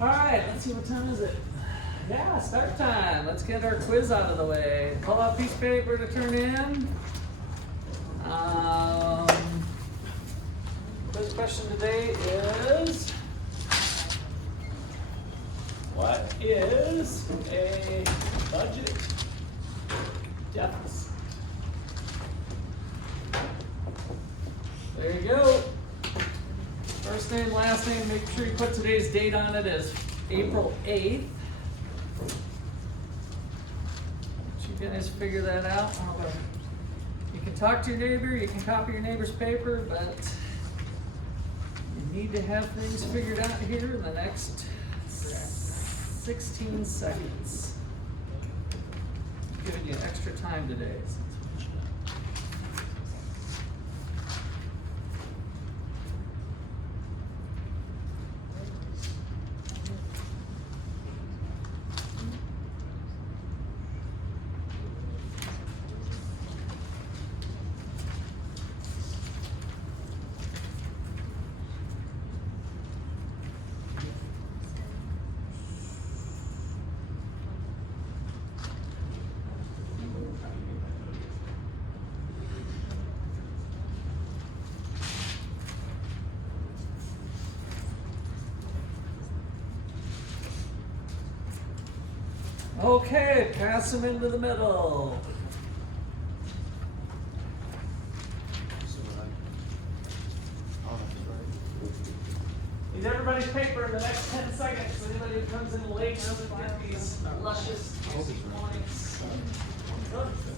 All right, let's see, what time is it? Yeah, start time. Let's get our quiz out of the way. Pull out a piece of paper to turn in. Quiz question today is, what is a budget deficit? There you go. First name, last name, make sure you put today's date on it as April 8th. Did you guys figure that out? You can talk to your neighbor, you can copy your neighbor's paper, but you need to have things figured out here in the next 16 seconds. I'm giving you extra time today. Okay, pass them into the middle. Need everybody's paper in the next 10 seconds. Anybody who comes in late doesn't get these luscious points.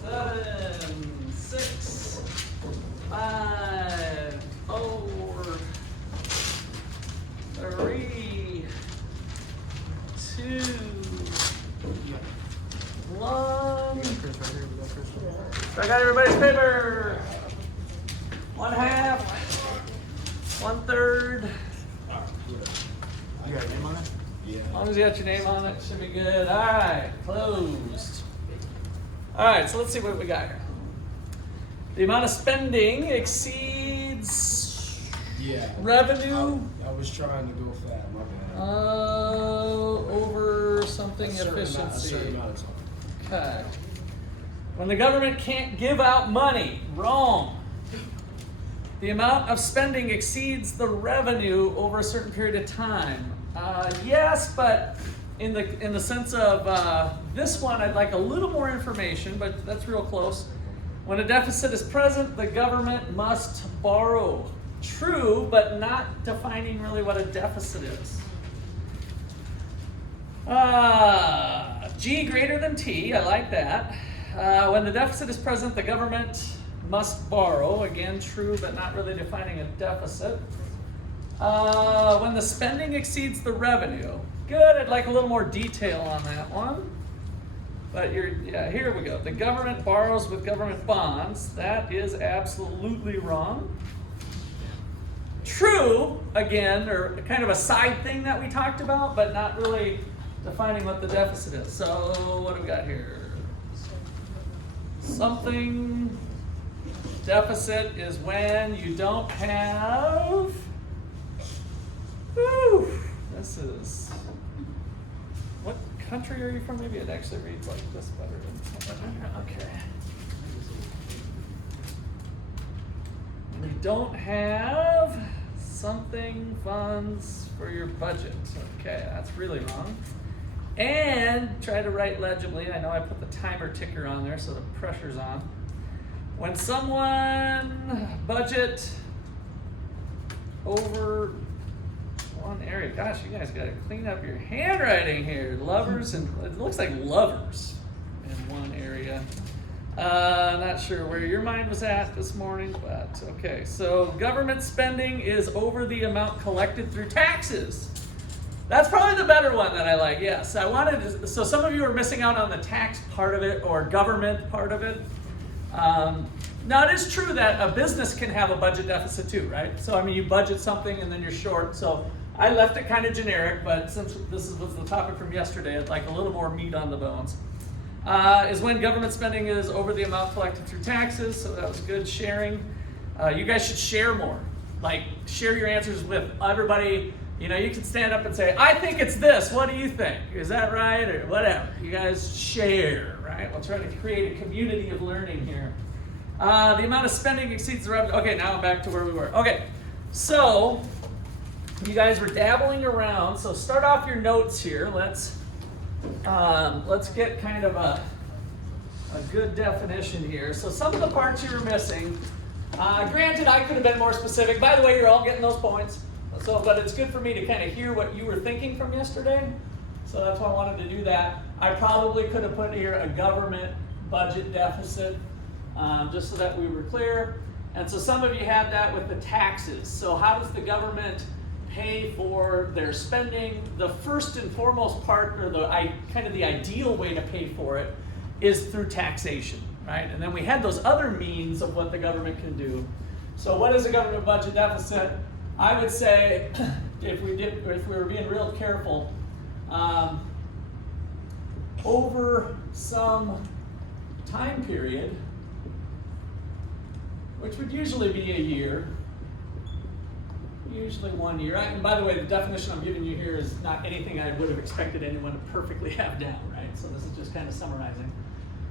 7, 6, 5, 4, 3, 2, 1. So I got everybody's paper. 1/2, 1/3. You got a name on it? Yeah. As long as you got your name on it, should be good. All right, closed. All right, so let's see what we got here. The amount of spending exceeds revenue. I was trying to go fat, my bad. Over something A certain efficiency. amount of something. Okay. When the government can't give out money, wrong. The amount of spending exceeds the revenue over a certain period of time. Yes, but in the sense of this one, I'd like a little more information, but that's real close. When a deficit is present, the government must borrow. True, but not defining really what a deficit is. G greater than T, I like that. When the deficit is present, the government must borrow. Again, true, but not really defining a deficit. When the spending exceeds the revenue. Good, I'd like a little more detail on that one. But here we go. The government borrows with government bonds. That is absolutely wrong. True, again, or kind of a side thing that we talked about, but not really defining what the deficit is. So what do we got here? Something deficit is when you don't have. This is. What country are you from? Maybe it actually reads like this better than. Okay. You don't have something funds for your budget. Okay, that's really wrong. And try to write legibly. I know I put the timer ticker on there, so the pressure's on. When someone budget over one area, gosh, you guys got to clean up your handwriting here. Lovers, and it looks like lovers in one area. Not sure where your mind was at this morning, but okay. So government spending is over the amount collected through taxes. That's probably the better one that I like. Yes, I wanted to, so some of you are missing out on the tax part of it or government part of it. Now it is true that a business can have a budget deficit too, right? So I mean, you budget something and then you're short. So I left it kind of generic, but since this was the topic from yesterday, I'd like a little more meat on the bones. Is when government spending is over the amount collected through taxes. So that was good sharing. You guys should share more. Like share your answers with everybody You know, you can stand up and say, I think it's this, what do you think? Is that right? Or whatever. You guys share, right? We'll try to create a community of learning here. The amount of spending exceeds the revenue. Okay, now I'm back to where we were. Okay, so you guys were dabbling around. So start off your notes here. Let's get kind of a good definition here. So some of the parts you were missing. Granted, I could have been more specific. By the way, you're all getting those points. So, but it's good for me to kind of hear what you were thinking from yesterday. So that's why I wanted to do that. I probably could have put here a government budget deficit, just so that we were clear. And so some of you had that with the taxes. So how does the government pay for their spending? The first and foremost part, or the kind of the ideal way to pay for it, is through taxation, right? And then we had those other means of what the government can do. So what is a government budget deficit? I would say, if we were being real careful, over some time period, which would usually be a year, usually 1 year. And by the way, the definition I'm giving you here is not anything I would have expected anyone to perfectly have down, right? So this is just kind of summarizing.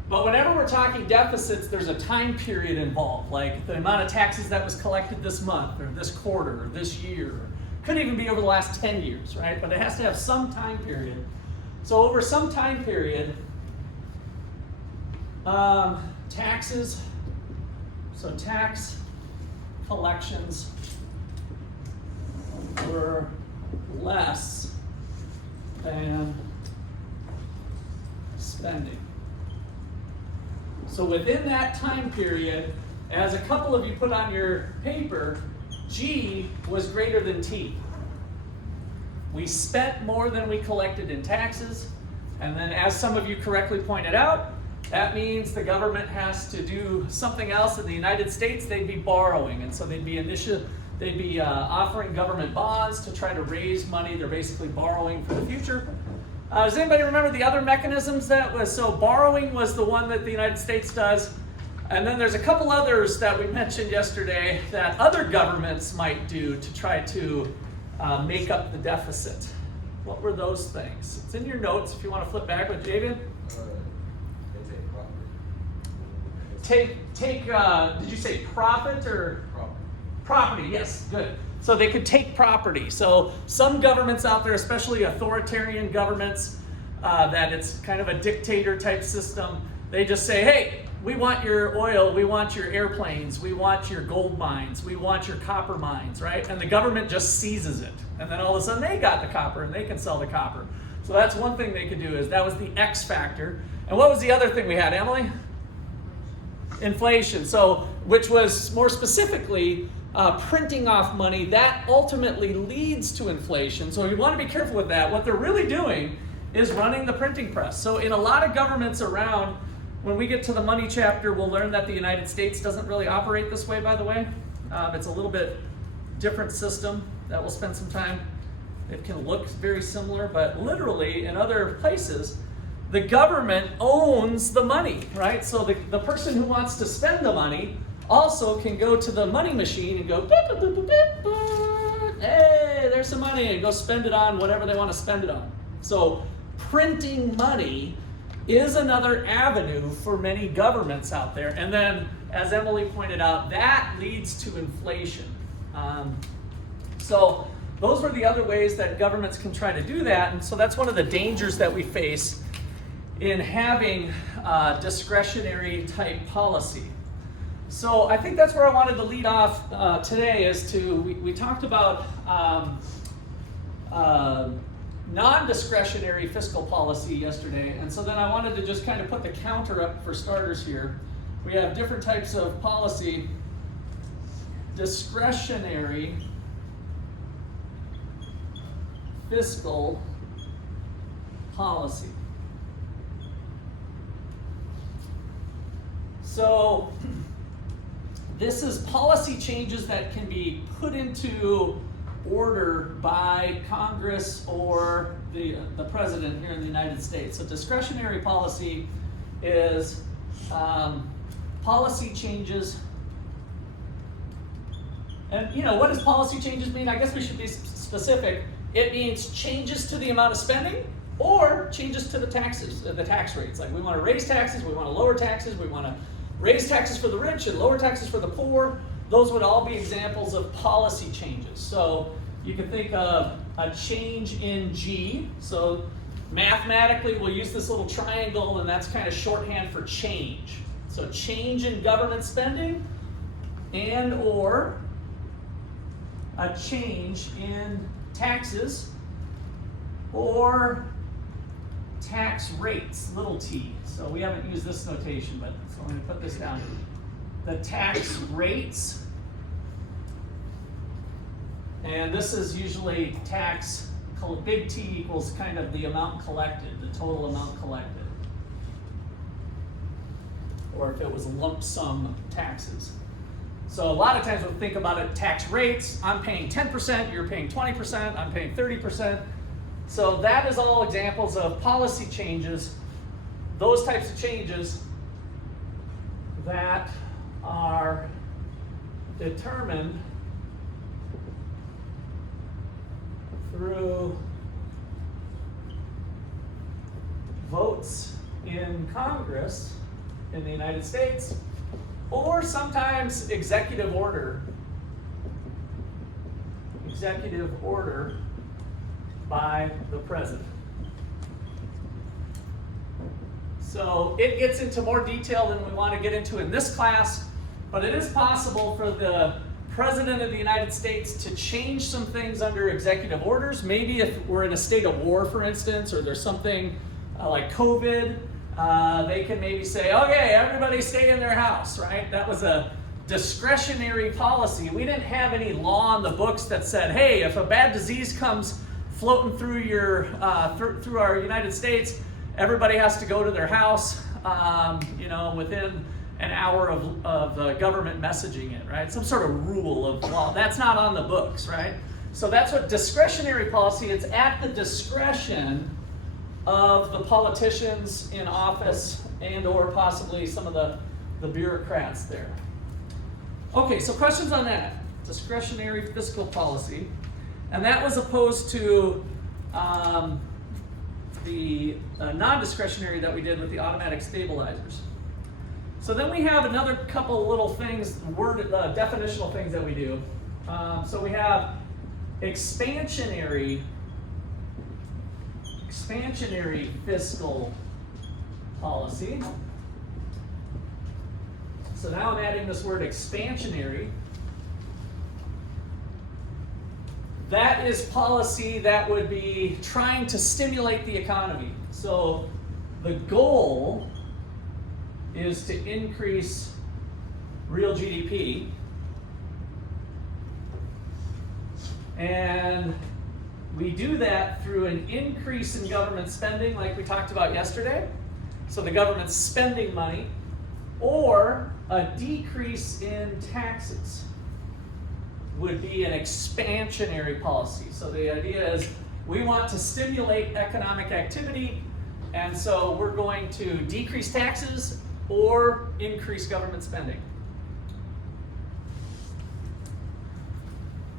But whenever we're talking deficits, there's a time period involved, like the amount of taxes that was collected this month, or this quarter, or this year. Or could even be over the last 10 years, right? But it has to have some time period. So over some time period, taxes, so tax collections were less than spending. So within that time period, as a couple of you put on your paper, G was greater than T. We spent more than we collected in taxes, and then as some of you correctly pointed out, that means the government has to do something else. In the United States, they'd be borrowing, and so they'd be offering government bonds to try to raise money. They're basically borrowing for the future. Does anybody remember the other mechanisms that was? So borrowing was the one that the United States does. And then there's a couple others that we mentioned yesterday that other governments might do to try to make up the deficit. What were those things? It's in your notes if you want to flip back with David. Take, did you say profit or? Property, yes, good. So they could take property. So some governments out there, especially authoritarian governments, that it's kind of a dictator type system, they just say, hey, we want your oil, we want your airplanes, we want your gold mines, we want your copper mines, right? And the government just seizes it. And then all of a sudden they got the copper and they can sell the copper. So that's one thing they could do, is that was the X factor. And what was the other thing we had, Emily? Inflation. So, which was more specifically printing off money. That ultimately leads to inflation. So you want to be careful with that. What they're really doing is running the printing press. So in a lot of governments around, when we get to the money chapter, we'll learn that the United States doesn't really operate this way, by the way. It's a little bit different system that we'll spend some time. It can look very similar, but literally in other places, the government owns the money, right? So the person who wants to spend the money also can go to the money machine and go, beep, beep, beep, beep, beep. Hey, there's some money, and go spend it on whatever they want to spend it on. So printing money is another avenue for many governments out there. And then, as Emily pointed out, that leads to inflation. So those were the other ways that governments can try to do that. And so that's one of the dangers that we face in having discretionary type policy. So I think that's where I wanted to lead off today, is we talked about non-discretionary fiscal policy yesterday, and so then I wanted to just kind of put the counter up for starters here. We have different types of policy. Discretionary fiscal policy. So this is policy changes that can be put into order by Congress or the president here in the United States. So discretionary policy is policy changes. And what does policy changes mean? I guess we should be specific. it means changes to the amount of spending or changes to the taxes, the tax rates. Like we want to raise taxes, we want to lower taxes, we want to raise taxes for the rich and lower taxes for the poor. Those would all be examples of policy changes. So you can think of a change in G. So mathematically, we'll use this little triangle, and that's kind of shorthand for change. So change in government spending and or a change in taxes or tax rates, little t. So we haven't used this notation, but so I'm going to put this down. The tax rates, and this is usually tax, big T equals kind of the amount collected, the total amount collected. Or if it was lump sum taxes. So a lot of times we'll think about it, tax rates, I'm paying 10%, you're paying 20%, I'm paying 30%. So that is all examples of policy changes, those types of changes that are determined through votes in Congress in the United States, or sometimes executive order by the president. So it gets into more detail than we want to get into in this class, but it is possible for the President of the United States to change some things under executive orders. Maybe if we're in a state of war, for instance, or there's something like COVID, they can maybe say, okay, everybody stay in their house, right? That was a discretionary policy. We didn't have any law in the books that said, hey, if a bad disease comes floating through your through our United States, everybody has to go to their house, within an hour of the government messaging it, right? Some sort of rule of law. That's not on the books, right? So that's what discretionary policy, it's at the discretion of the politicians in office and or possibly some of the bureaucrats there. Okay, so questions on that. Discretionary fiscal policy. And that was opposed to the non-discretionary that we did with the automatic stabilizers. So then we have another couple little things, definitional things that we do. So we have expansionary fiscal policy. So now I'm adding this word expansionary. That is policy that would be trying to stimulate the economy. So the goal is to increase real GDP. And we do that through an increase in government spending like we talked about yesterday. So the government's spending money, or a decrease in taxes would be an expansionary policy. So the idea is we want to stimulate economic activity, and so we're going to decrease taxes or increase government spending.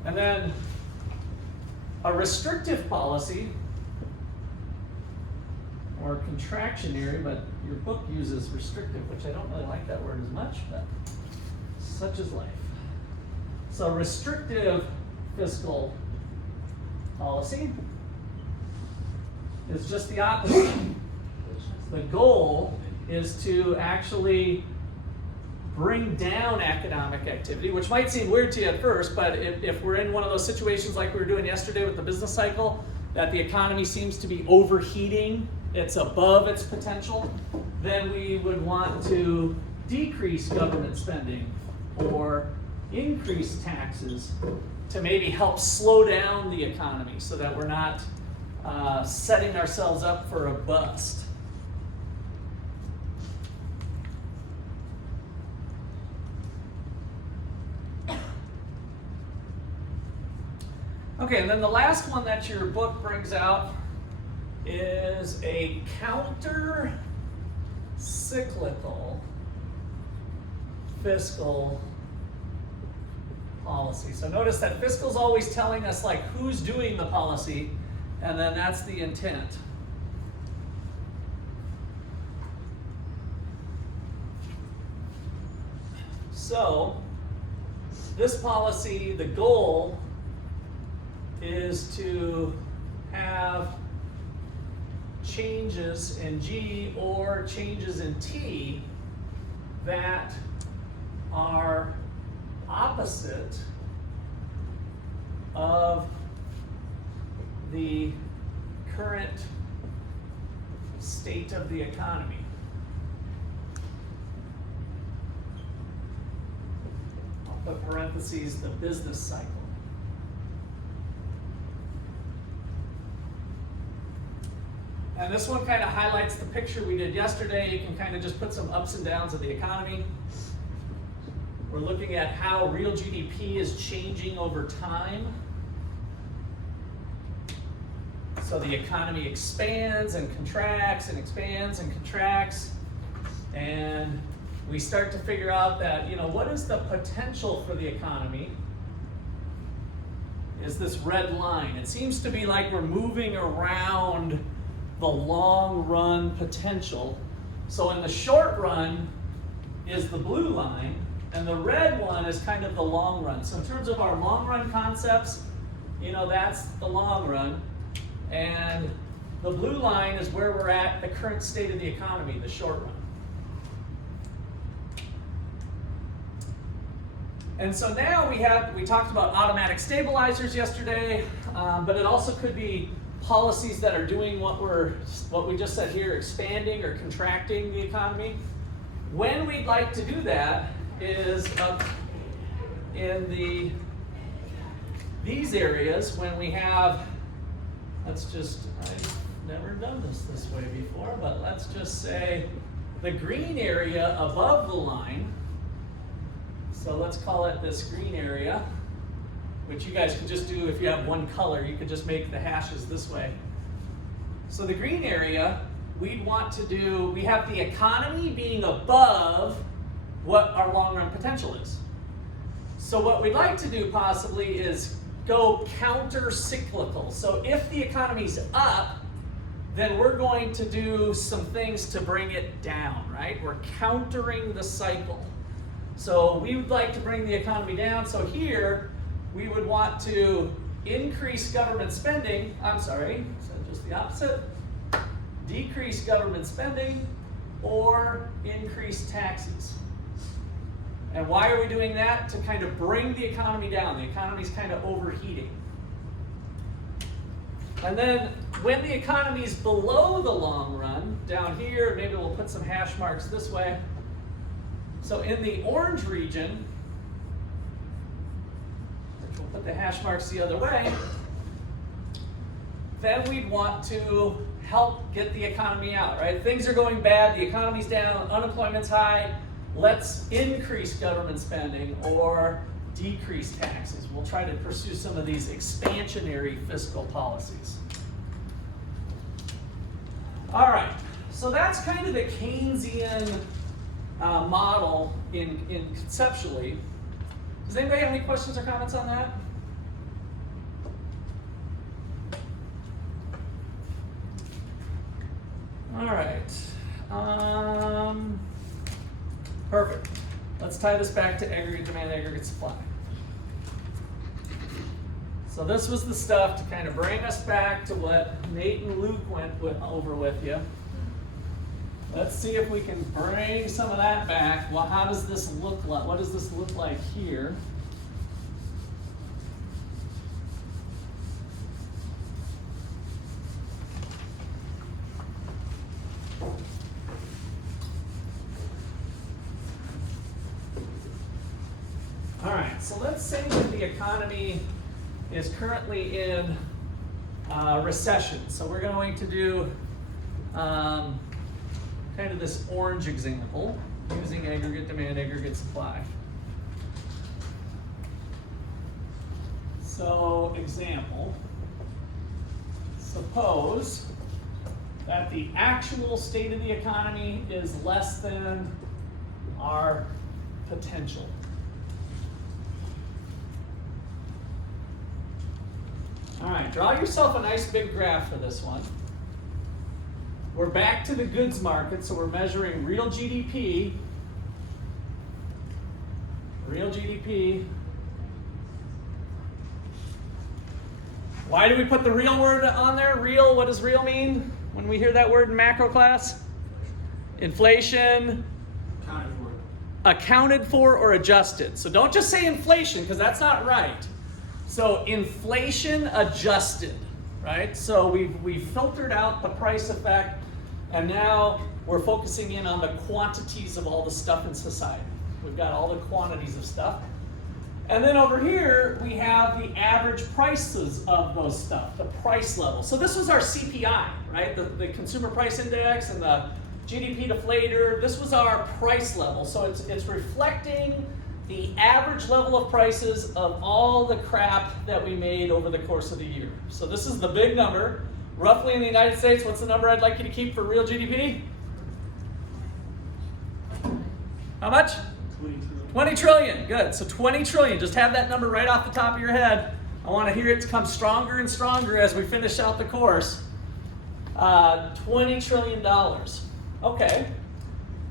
And then a restrictive policy, or contractionary, but your book uses restrictive, which I don't really like that word as much, but such is life. So restrictive fiscal policy is just the opposite. The goal is to actually bring down economic activity, which might seem weird to you at first, but if we're in one of those situations like we were doing yesterday with the business cycle, that the economy seems to be overheating, it's above its potential, then we would want to decrease government spending or increase taxes to maybe help slow down the economy so that we're not setting ourselves up for a bust. Okay, and then the last one that your book brings out is a counter-cyclical fiscal policy. So notice that fiscal is always telling us like who's doing the policy, and then that's the intent. So this policy, the goal is to have changes in G or changes in T that are opposite of the current state of the economy. I'll put parentheses, the business cycle. And this one kind of highlights the picture we did yesterday. You can kind of just put some ups and downs of the economy. We're looking at how real GDP is changing over time. So the economy expands and contracts and expands and contracts. And we start to figure out that, what is the potential for the economy? Is this red line. It seems to be like we're moving around the long run potential. So in the short run is the blue line, and the red one is kind of the long run. So in terms of our long run concepts, that's the long run. And the blue line is where we're at the current state of the economy, the short run. And so now we talked about automatic stabilizers yesterday, but it also could be policies that are doing what we just said here, expanding or contracting the economy. When we'd like to do that is up in these areas when we have, I've never done this way before, but let's just say the green area above the line. So let's call it this green area, which you guys could just do if you have one color, you could just make the hashes this way. So the green area, we have the economy being above what our long run potential is. So what we'd like to do possibly is go counter-cyclical. So if the economy's up, then we're going to do some things to bring it down, right? We're countering the cycle. So we would like to bring the economy down. So here, we would want to increase government spending, just the opposite, decrease government spending or increase taxes. And why are we doing that? To kind of bring the economy down. The economy's kind of overheating. And then when the economy's below the long run, down here, maybe we'll put some hash marks this way. So in the orange region, we'll put the hash marks the other way, then we'd want to help get the economy out, right? Things are going bad, the economy's down, unemployment's high, let's increase government spending or decrease taxes. We'll try to pursue some of these expansionary fiscal policies. All right, so that's kind of the Keynesian model in conceptually. Does anybody have any questions or comments on that? All right. Perfect. Let's tie this back to aggregate demand, aggregate supply. So this was the stuff to kind of bring us back to what Nate and Luke went over with you. Let's see if we can bring some of that back. Well, how does this look like? What does this look like here? All right, so let's say that the economy is currently in recession. So we're going to do kind of this orange example using aggregate demand, aggregate supply. So example, suppose that the actual state of the economy is less than our potential. right, draw yourself a nice big graph for this one. We're back to the goods market, so we're measuring real GDP. Real GDP. Why do we put the real word on there? Real, what does real mean when we hear that word in macro class? Inflation. Accounted for or adjusted. So don't just say inflation, because that's not right. So inflation adjusted, right? So we've filtered out the price effect, and now we're focusing in on the quantities of all the stuff in society. We've got all the quantities of stuff. And then over here, we have the average prices of those stuff, the price level. So this was our CPI, right? The Consumer Price Index and the GDP deflator. This was our price level. So it's reflecting the average level of prices of all the crap that we made over the course of the year. So this is the big number. Roughly in the United States, what's the number I'd like you to keep for real GDP? How much? 20 trillion, good. So 20 trillion, just have that number right off the top of your head. I want to hear it come stronger and stronger as we finish out the course. $20 trillion. Okay,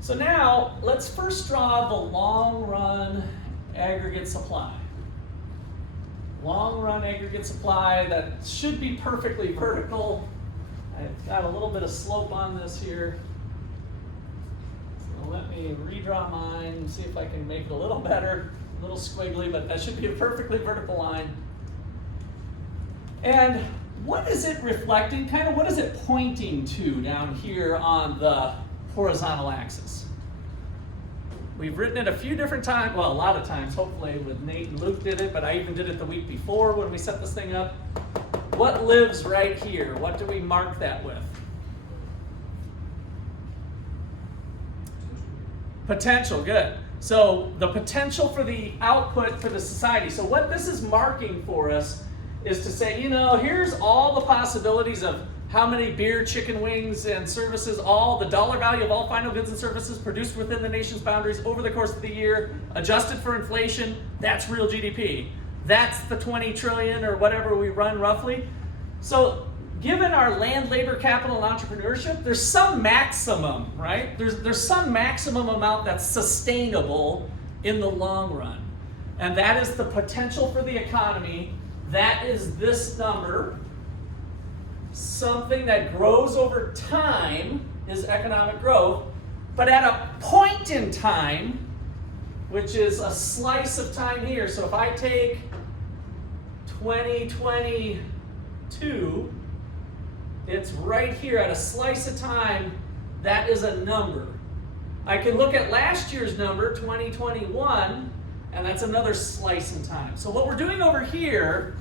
so now let's first draw the long run aggregate supply. Long run aggregate supply that should be perfectly vertical. I've got a little bit of slope on this here. Let me redraw mine and see if I can make it a little better, a little squiggly, but that should be a perfectly vertical line. And what is it reflecting? Kind of what is it pointing to down here on the horizontal axis? We've written it a few different times, well, a lot of times, hopefully with Nate and Luke did it, but I even did it the week before when we set this thing up. What lives right here? What do we mark that with? Potential, good. So the potential for the output for the society. So what this is marking for us is to say, here's all the possibilities of how many beer, chicken wings, and services, all the dollar value of all final goods and services produced within the nation's boundaries over the course of the year, adjusted for inflation. That's real GDP. That's the 20 trillion or whatever we run roughly. So given our land, labor, capital, and entrepreneurship, there's some maximum, right? There's some maximum amount that's sustainable in the long run. And that is the potential for the economy. That is this number. Something that grows over time is economic growth. But at a point in time, which is a slice of time here, so if I take 2022, it's right here at a slice of time, that is a number. I can look at last year's number, 2021, and that's another slice in time. So what we're doing over here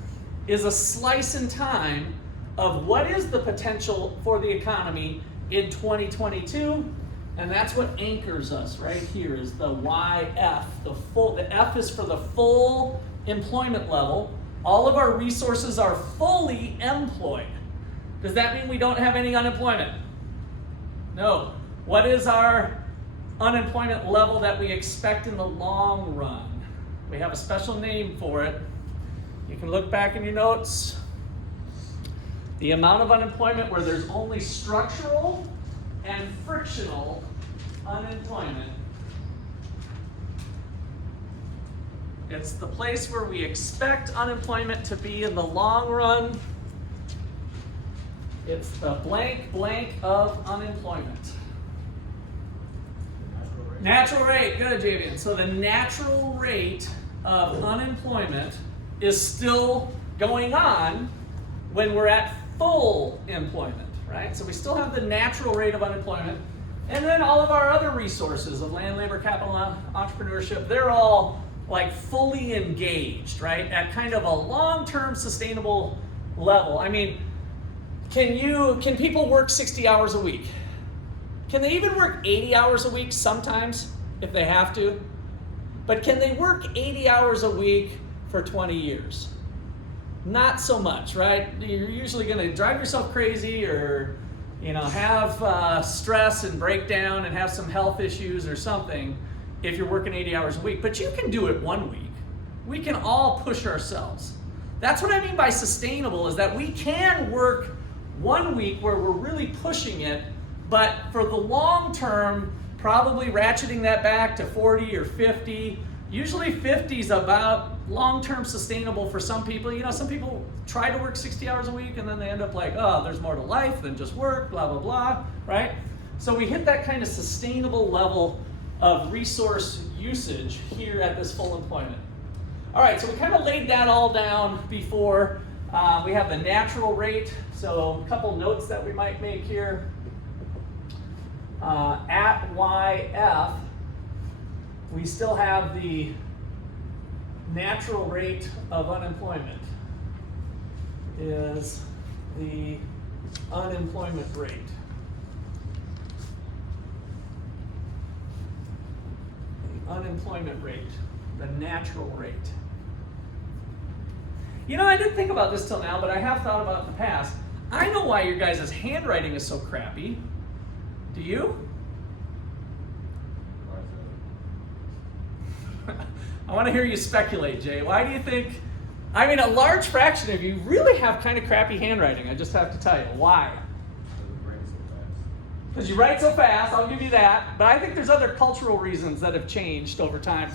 is a slice in time of what is the potential for the economy in 2022, and that's what anchors us right here is the YF. The F is for the full employment level. All of our resources are fully employed. Does that mean we don't have any unemployment? No. What is our unemployment level that we expect in the long run? We have a special name for it. You can look back in your notes. The amount of unemployment where there's only structural and frictional unemployment. It's the place where we expect unemployment to be in the long run. It's the blank blank of unemployment. Natural rate, good, Javian. So the natural rate of unemployment is still going on when we're at full employment, right? So we still have the natural rate of unemployment. And then all of our other resources of land, labor, capital, entrepreneurship, they're all like fully engaged, right? At kind of a long-term sustainable level. I mean, can people work 60 hours a week? Can they even work 80 hours a week sometimes if they have to? But can they work 80 hours a week for 20 years? Not so much, right? You're usually going to drive yourself crazy or have stress and breakdown and have some health issues or something if you're working 80 hours a week. But you can do it 1 week. We can all push ourselves. that's what I mean by sustainable, is that we can work 1 week where we're really pushing it, but for the long term, probably ratcheting that back to 40 or 50. Usually 50 is about long-term sustainable for some people. You know, some people try to work 60 hours a week and then they end up like, oh, there's more to life than just work, blah, blah, blah, right? So we hit that kind of sustainable level of resource usage here at this full employment. All right, so we kind of laid that all down before. We have the natural rate, so a couple notes that we might make here. At YF, we still have the natural rate of unemployment is the unemployment rate. The unemployment rate, the natural rate. You know, I didn't think about this till now, but I have thought about it in the past. I know why your guys' handwriting is so crappy. Do you? I want to hear you speculate, Jay. Why do you think? I mean, a large fraction of you really have kind of crappy handwriting. I just have to tell you. Why? Because you write so fast, I'll give you that. But I think there's other cultural reasons that have changed over time.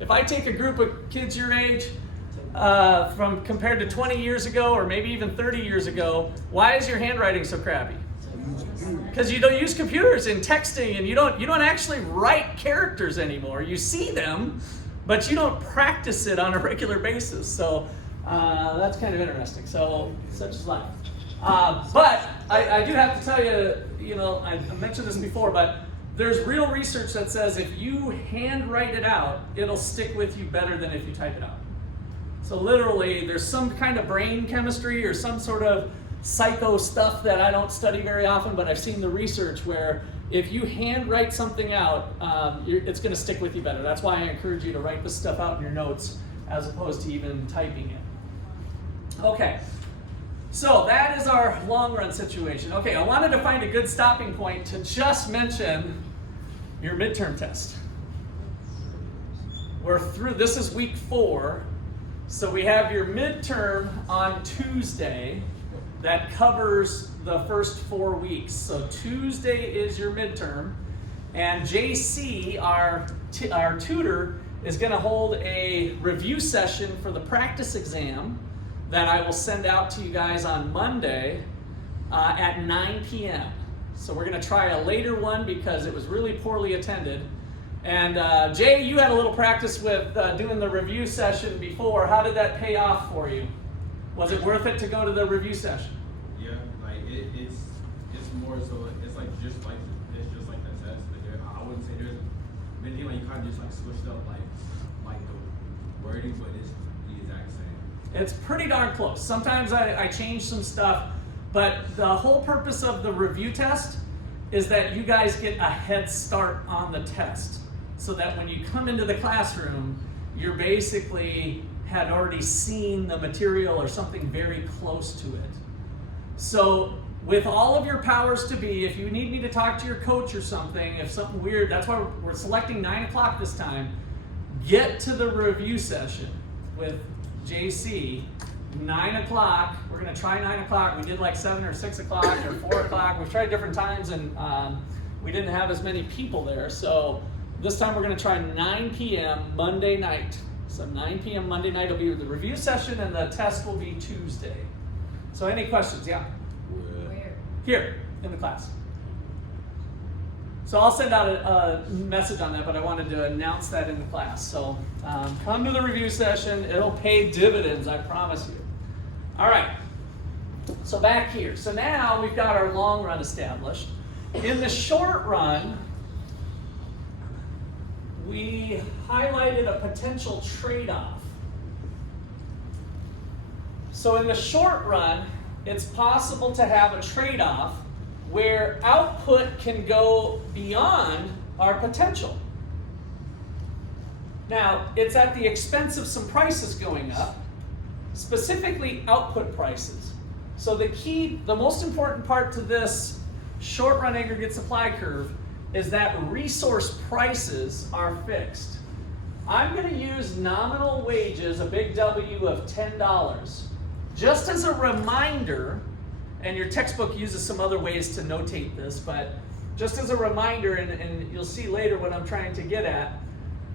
If I take a group of kids your age, from compared to 20 years ago, or maybe even 30 years ago, why is your handwriting so crappy? Because you don't use computers and texting, and you don't actually write characters anymore. You see them, but you don't practice it on a regular basis. So that's kind of interesting. So such is life. But I do have to tell you, you know, I mentioned this before, but there's real research that says if you handwrite it out, it'll stick with you better than if you type it out. So literally, there's some kind of brain chemistry or some sort of psycho stuff that I don't study very often, but I've seen the research where if you handwrite something out, it's going to stick with you better. That's why I encourage you to write this stuff out in your notes as opposed to even typing it. Okay, so that is our long run situation. Okay, I wanted to find a good stopping point to just mention your midterm test. We're through, this is week 4, so we have your midterm on Tuesday. That covers the first 4 weeks. So Tuesday is your midterm, and JC, our tutor, is going to hold a review session for the practice exam that I will send out to you guys on Monday at 9 p.m. So we're going to try a later one because it was really poorly attended. And Jay, you had a little practice with doing the review session before. How did that pay off for you? Was it worth it to go to the review session? Yeah, like it's more so it's just like the test, but I wouldn't say there's many like you kind of just like switched up like the wording, but it's the exact same. It's pretty darn close. Sometimes I change some stuff, but the whole purpose of the review test is that you guys get a head start on the test, so that when you come into the classroom, you're basically had already seen the material or something very close to it. So with all of your powers to be, if you need me to talk to your coach or something, if something weird, that's why we're selecting 9 o'clock this time, get to the review session with JC, 9 o'clock. We're gonna try 9 o'clock. We did like 7 or 6 o'clock or 4 o'clock. We've tried different times and we didn't have as many people there. So this time we're gonna try 9 p.m. Monday night. So 9 p.m. Monday night will be the review session, and the test will be Tuesday. So any questions? Yeah? Where? Here, in the class. So I'll send out a message on that, but I wanted to announce that in the class. So come to the review session. It'll pay dividends, I promise you. All right. So back here. So now we've got our long run established. In the short run, we highlighted a potential trade-off. So in the short run, it's possible to have a trade-off where output can go beyond our potential. Now, it's at the expense of some prices going up, specifically output prices. So the most important part to this short run aggregate supply curve is that resource prices are fixed. I'm going to use nominal wages, a big W of $10, just as a reminder, and your textbook uses some other ways to notate this, but just as a reminder, and you'll see later what I'm trying to get at,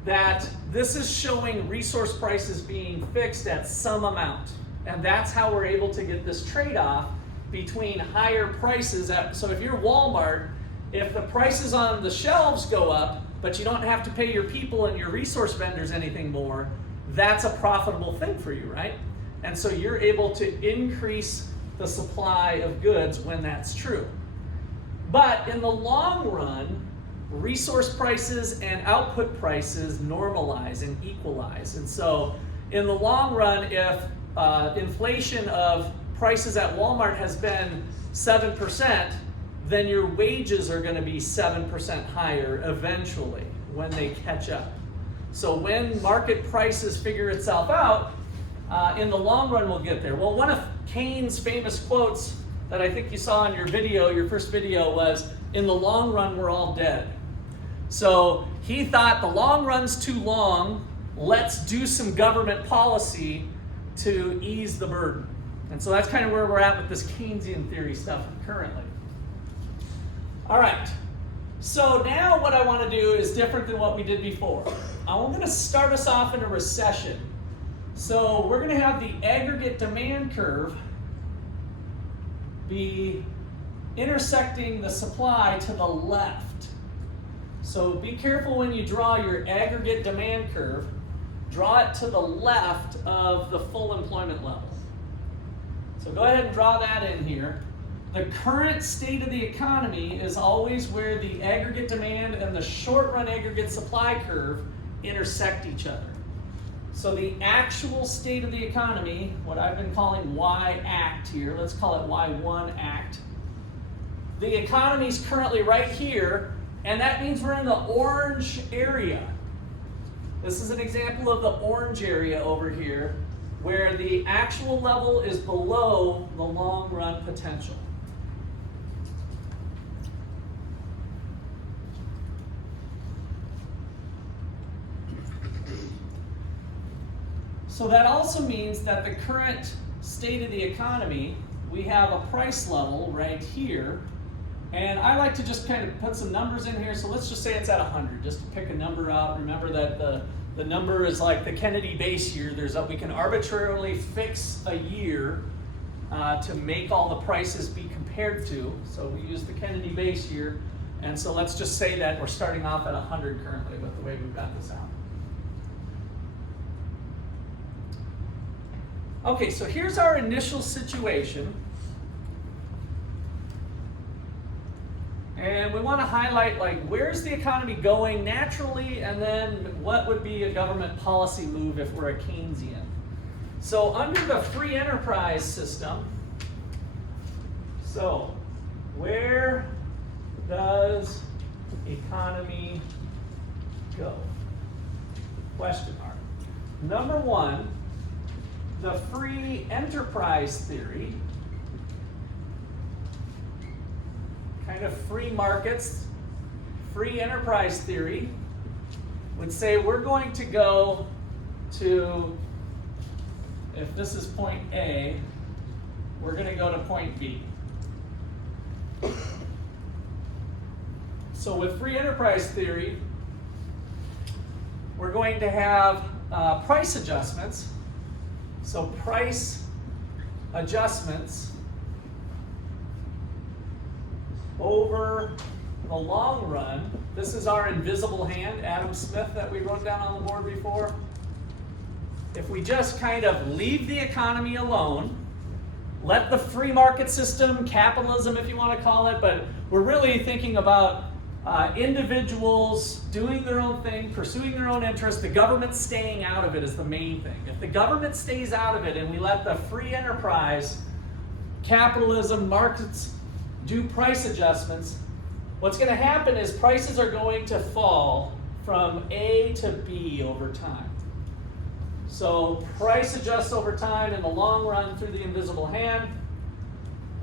that this is showing resource prices being fixed at some amount. And that's how we're able to get this trade-off between higher prices. So if you're Walmart, if the prices on the shelves go up, but you don't have to pay your people and your resource vendors anything more, that's a profitable thing for you, right? And so you're able to increase the supply of goods when that's true. But in the long run, resource prices and output prices normalize and equalize. And so in the long run, if inflation of prices at Walmart has been 7%, then your wages are going to be 7% higher eventually when they catch up. So when market prices figure itself out, in the long run we'll get there. Well, one of Keynes' famous quotes that I think you saw in your video, your first video, was, "In the long run we're all dead." So he thought the long run's too long, let's do some government policy to ease the burden. And so that's kind of where we're at with this Keynesian theory stuff currently. All right, so now what I want to do is different than what we did before. I'm going to start us off in a recession. So we're going to have the aggregate demand curve be intersecting the supply to the left. So be careful when you draw your aggregate demand curve. Draw it to the left of the full employment level. So go ahead and draw that in here. The current state of the economy is always where the aggregate demand and the short-run aggregate supply curve intersect each other. So the actual state of the economy, what I've been calling Y-act here, let's call it Y1 act. The economy is currently right here, and that means we're in the orange area. This is an example of the orange area over here, where the actual level is below the long-run potential. So that also means that the current state of the economy, we have a price level right here. And I like to just kind of put some numbers in here. So let's just say it's at 100, just to pick a number out. Remember that the number is like the Kennedy base year. We can arbitrarily fix a year to make all the prices be compared to. So we use the Kennedy base year. And so let's just say that we're starting off at 100 currently with the way we've got this out. Okay, so here's our initial situation. And we want to highlight, like, where's the economy going naturally, and then what would be a government policy move if we're a Keynesian. So under the free enterprise system, so where does economy go? Question mark. Number one, the free enterprise theory, kind of free markets, free enterprise theory would say we're going to go to, if this is point A, we're going to go to point B. So with free enterprise theory, we're going to have price adjustments. So price adjustments over the long run. This is our invisible hand, Adam Smith, that we wrote down on the board before. If we just kind of leave the economy alone, let the free market system, capitalism if you want to call it, but we're really thinking about individuals doing their own thing, pursuing their own interests, the government staying out of it is the main thing. If the government stays out of it and we let the free enterprise, capitalism, markets do price adjustments, what's going to happen is prices are going to fall from A to B over time. So price adjusts over time in the long run through the invisible hand,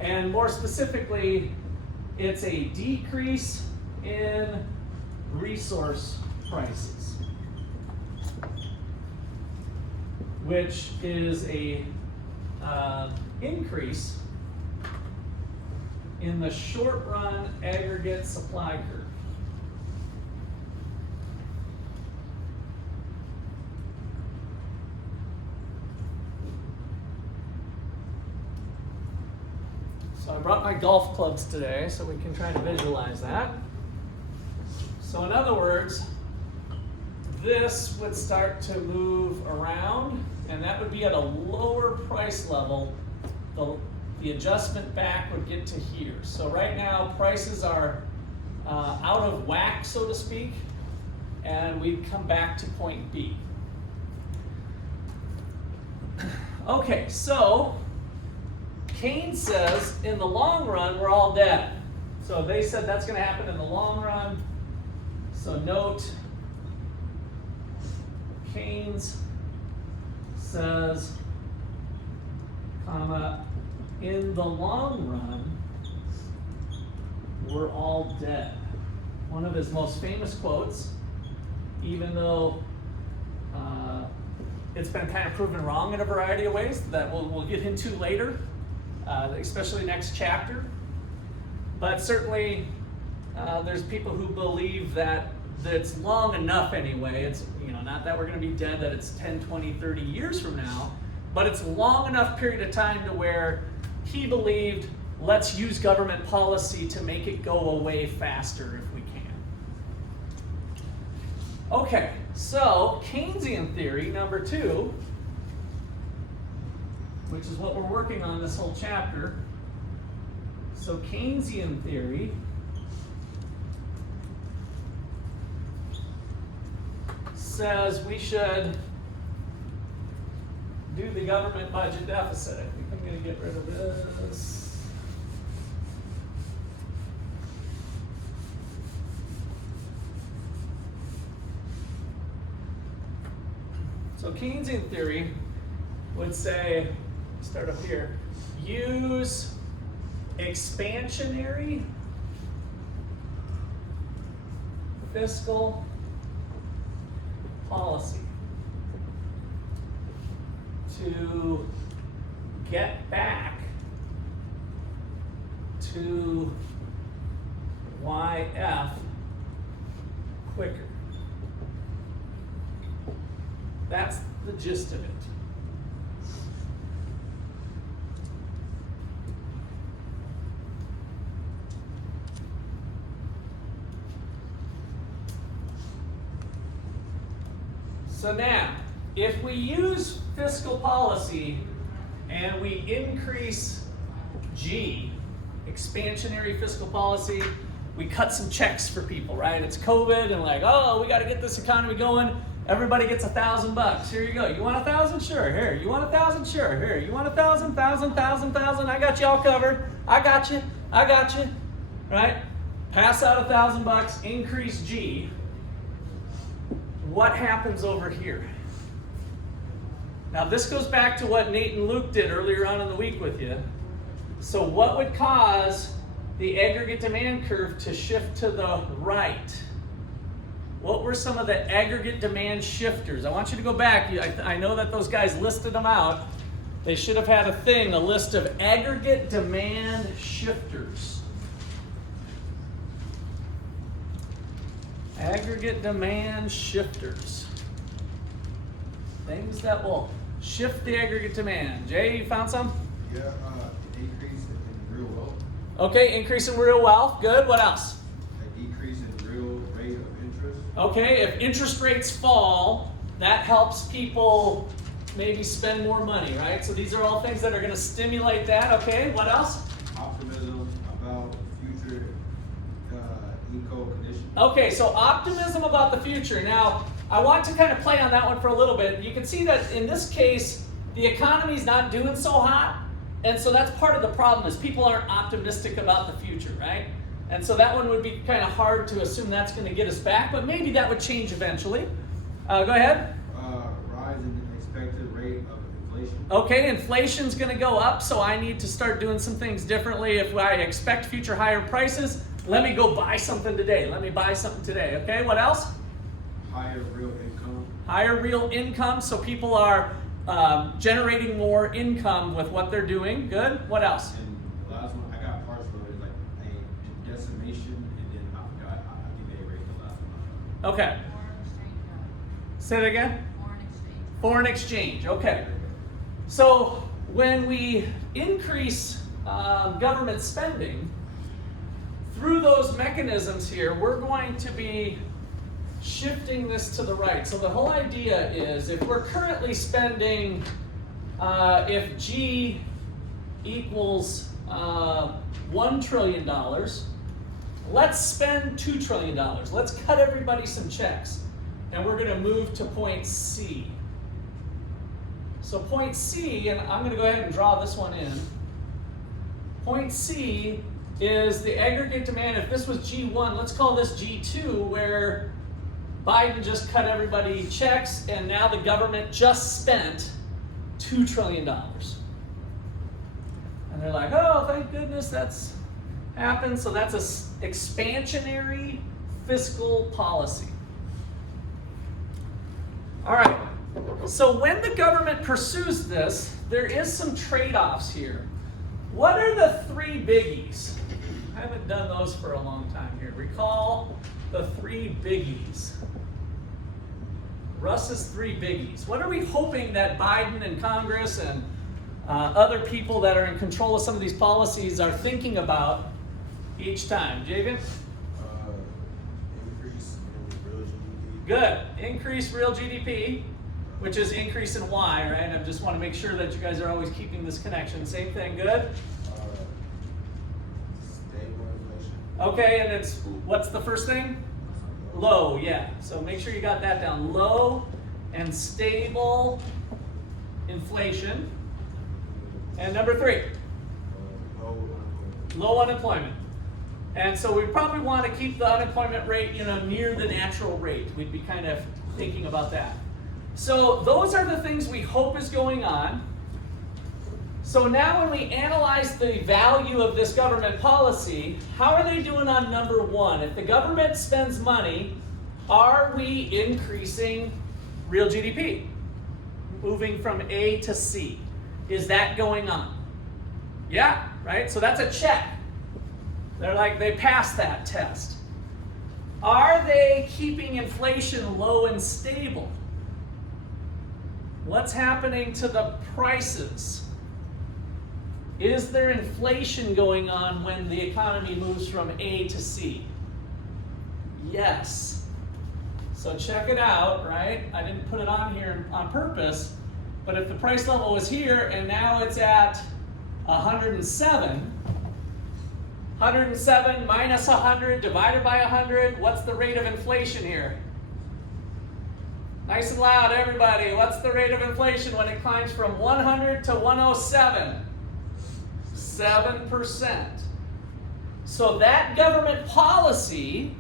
and more specifically, it's a decrease in resource prices. which is a increase in the short run aggregate supply curve. So I brought my golf clubs today so we can try to visualize that. So in other words, this would start to move around, and that would be at a lower price level. The adjustment back would get to here. So right now, prices are out of whack, so to speak, and we'd come back to point B. Okay, so Keynes says in the long run, we're all dead. So they said that's going to happen in the long run. So note, Keynes says, comma, in the long run, we're all dead. One of his most famous quotes, even though it's been kind of proven wrong in a variety of ways that we'll get into later, especially next chapter. But certainly, there's people who believe that it's long enough anyway. It's, not that we're going to be dead, that it's 10, 20, 30 years from now, but it's long enough period of time to where he believed, let's use government policy to make it go away faster if we can. Okay, so Keynesian theory number 2, which is what we're working on this whole chapter. So Keynesian theory says we should do the government budget deficit. I think I'm going to get rid of this. So Keynesian theory would say, start up here, use expansionary fiscal policy to get back to YF quicker. That's the gist of it. So now, if we use fiscal policy and we increase G, expansionary fiscal policy, we cut some checks for people, right? It's COVID and like, oh, we got to get this economy going. Everybody gets $1,000. Here you go. You want 1,000? Sure. Here. You want 1,000? Sure. Here. You want 1,000? 1,000, 1,000, 1,000. I got you all covered. I got you. I got you. Right? Pass out $1,000. Increase G. What happens over here? Now this goes back to what Nate and Luke did earlier on in the week with you. So what would cause the aggregate demand curve to shift to the right? What were some of the aggregate demand shifters? I want you to go back. I know that those guys listed them out. They should have had a list of aggregate demand shifters. Aggregate demand shifters. Things that will shift the aggregate demand. Jay, you found some? Yeah, increase in real wealth. Okay, increase in real wealth. Good. What else? A decrease in real rate of interest. Okay, if interest rates fall, that helps people maybe spend more money, right? So these are all things that are going to stimulate that. Okay, what else? Optimism about future eco conditions. Okay, so optimism about the future. Now, I want to kind of play on that one for a little bit. You can see that in this case, the economy's not doing so hot, and so that's part of the problem is people aren't optimistic about the future, right? And so that one would be kind of hard to assume that's going to get us back, but maybe that would change eventually. Go ahead. Rise in the expected rate of inflation. Okay, inflation's going to go up, so I need to start doing some things differently. If I expect future higher prices, let me go buy something today. Let me buy something today. Okay, what else? Higher real income. Higher real income, so people are generating more income with what they're doing. Good. What else? And the last one, I got parts for it, like a decimation, and then I forgot, I think they erased the last one. Okay. Foreign exchange. Say that again. Foreign exchange. Foreign exchange. Okay. So when we increase government spending, through those mechanisms here, we're going to be shifting this to the right. So the whole idea is if we're currently spending, if G equals $1 trillion, let's spend $2 trillion. Let's cut everybody some checks. And we're going to move to point C. So point C, and I'm going to go ahead and draw this one in. Point C is the aggregate demand. If this was G1, let's call this G2, where Biden just cut everybody checks, and now the government just spent $2 trillion. And they're like, oh, thank goodness that's happened. So that's an expansionary fiscal policy. All right. So when the government pursues this, there is some trade-offs here. What are the three biggies? I haven't done those for a long time here. Recall the three biggies. Russ's three biggies. What are we hoping that Biden and Congress and other people that are in control of some of these policies are thinking about each time? Javen? Increase in real GDP. Good. Increase real GDP, which is increase in Y, right? I just want to make sure that you guys are always keeping this connection. Same thing. Good. Stable inflation. Okay, and it's, what's the first thing? Low, yeah. So make sure you got that down. Low and stable inflation. And number three, Low unemployment. low unemployment. And so we probably want to keep the unemployment rate, near the natural rate. We'd be kind of thinking about that. So those are the things we hope is going on. So now when we analyze the value of this government policy, how are they doing on number one? If the government spends money, are we increasing real GDP? Moving from A to C. Is that going on? Yeah, right? So that's a check. They're like, they passed that test. Are they keeping inflation low and stable? What's happening to the prices? Is there inflation going on when the economy moves from A to C? Yes. So check it out, right? I didn't put it on here on purpose, but if the price level was here and now it's at 107, 107 minus 100 divided by 100, what's the rate of inflation here? Nice and loud, everybody. What's the rate of inflation when it climbs from 100 to 107? 7%. So that government policy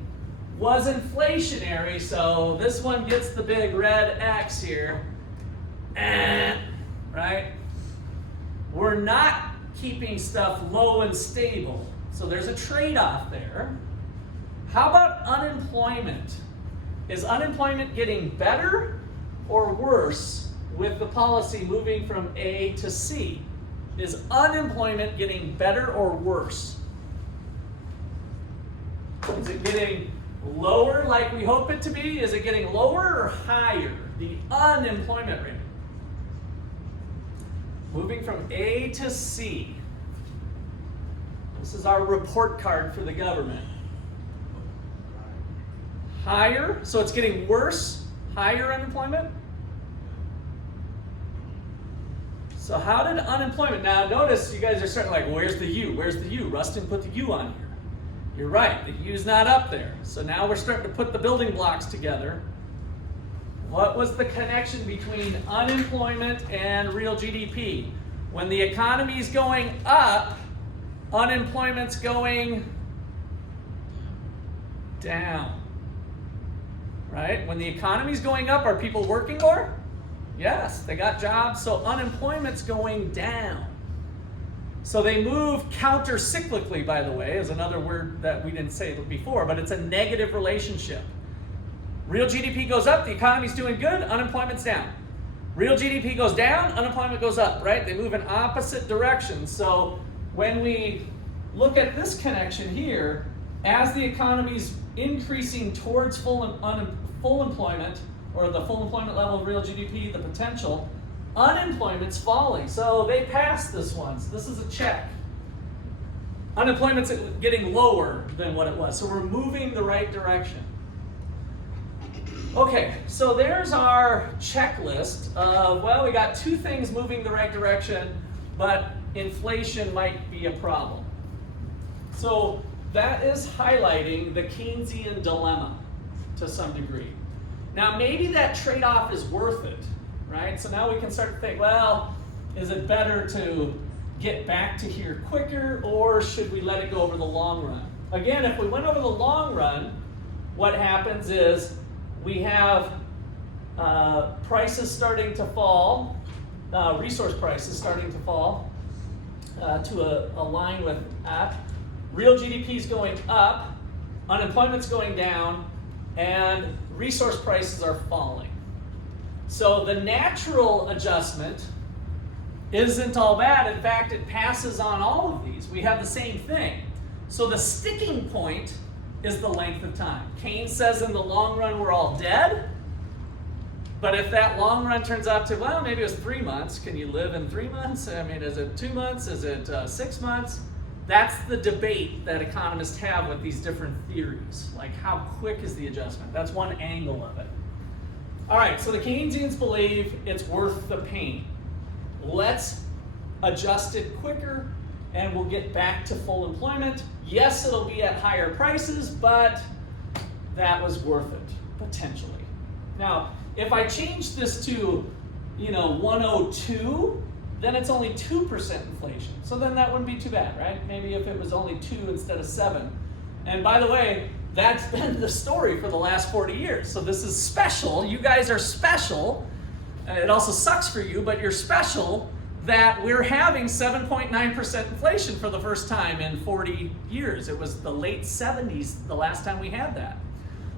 was inflationary, so this one gets the big red X here. Right? We're not keeping stuff low and stable. So there's a trade-off there. How about unemployment? Is unemployment getting better or worse with the policy moving from A to C? Is unemployment getting better or worse? Is it getting lower like we hope it to be? Is it getting lower or higher? The unemployment rate. Moving from A to C. This is our report card for the government. Higher, so it's getting worse, higher unemployment. So how did unemployment, now notice you guys are starting like, where's the U? Where's the U? Rustin put the U on here. You're right, the U's not up there. So now we're starting to put the building blocks together. What was the connection between unemployment and real GDP? When the economy's going up, unemployment's going down. Right? When the economy's going up, are people working more? Yes, they got jobs, so unemployment's going down. So they move countercyclically, by the way, is another word that we didn't say before, but it's a negative relationship. Real GDP goes up, the economy's doing good, unemployment's down. Real GDP goes down, unemployment goes up, right? They move in opposite directions. So when we look at this connection here, as the economy's increasing towards full employment, or the full employment level of real GDP, the potential, unemployment's falling. So they passed this one. So this is a check. Unemployment's getting lower than what it was. So we're moving the right direction. Okay, so there's our checklist of, well, we got two things moving the right direction, but inflation might be a problem. So that is highlighting the Keynesian dilemma to some degree. Now maybe that trade-off is worth it, right? So now we can start to think, well, is it better to get back to here quicker, or should we let it go over the long run? Again, if we went over the long run, what happens is we have prices starting to fall, resource prices starting to fall to align with that. Real GDP is going up, unemployment's going down, and resource prices are falling. So the natural adjustment isn't all bad. In fact, it passes on all of these. We have the same thing. So the sticking point is the length of time. Keynes says in the long run we're all dead, but if that long run turns out to, well, maybe it was 3 months, can you live in 3 months? I mean, is it 2 months? Is it 6 months? That's the debate that economists have with these different theories. Like, how quick is the adjustment? That's one angle of it. All right, so the Keynesians believe it's worth the pain. Let's adjust it quicker and we'll get back to full employment. Yes, it'll be at higher prices, but that was worth it, potentially. Now, if I change this to, 102, then it's only 2% inflation. So then that wouldn't be too bad, right? Maybe if it was only 2 instead of 7. And by the way, that's been the story for the last 40 years. So this is special. You guys are special. It also sucks for you, but you're special that we're having 7.9% inflation for the first time in 40 years. It was the late 70s the last time we had that.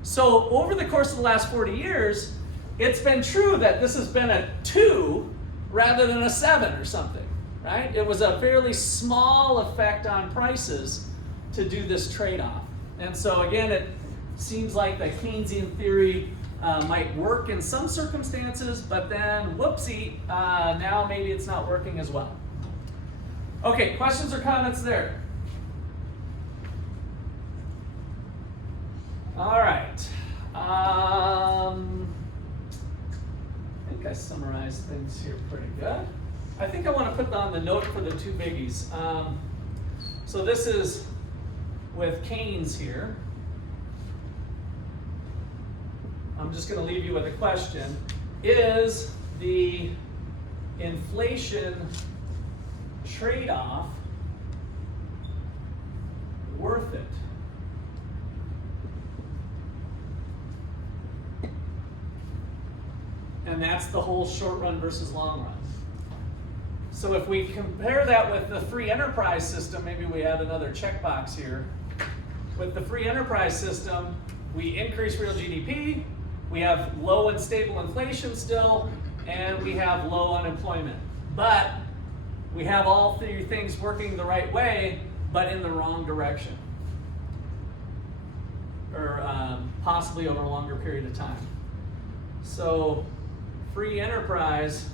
So over the course of the last 40 years, it's been true that this has been a 2 rather than a 7 or something, right? It was a fairly small effect on prices to do this trade-off. And so again, it seems like the Keynesian theory might work in some circumstances, but then whoopsie, now maybe it's not working as well. Okay, questions or comments there? All right. I think I summarized things here pretty good. I think I want to put on the note for the two biggies. So this is with Keynes here. I'm just going to leave you with a question. Is the inflation trade-off worth it? And that's the whole short run versus long run. So if we compare that with the free enterprise system, maybe we add another checkbox here. With the free enterprise system, we increase real GDP, we have low and stable inflation still, and we have low unemployment. But we have all three things working the right way, but in the wrong direction. Or possibly over a longer period of time. So free enterprise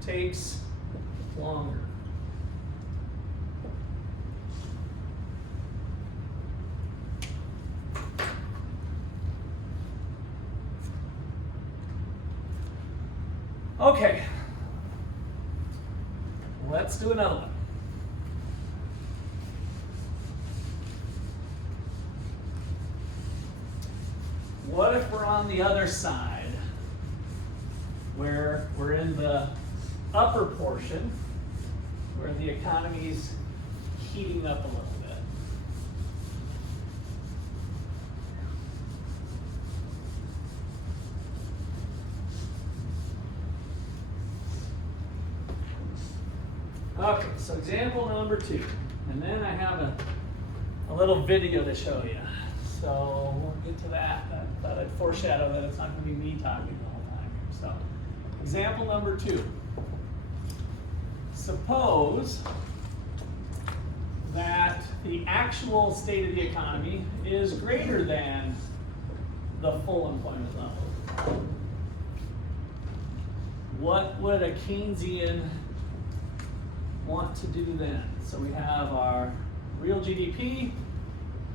takes longer. Okay, let's do another one. What if we're on the other side, where we're in the upper portion, where the economy's heating up a little bit? Okay, so example number 2. And then I have a little video to show you. So we'll get to that. thought I'd foreshadow that it's not going to be me talking the whole time here. So, example number 2. Suppose that the actual state of the economy is greater than the full employment level. What would a Keynesian want to do then? So we have our real GDP,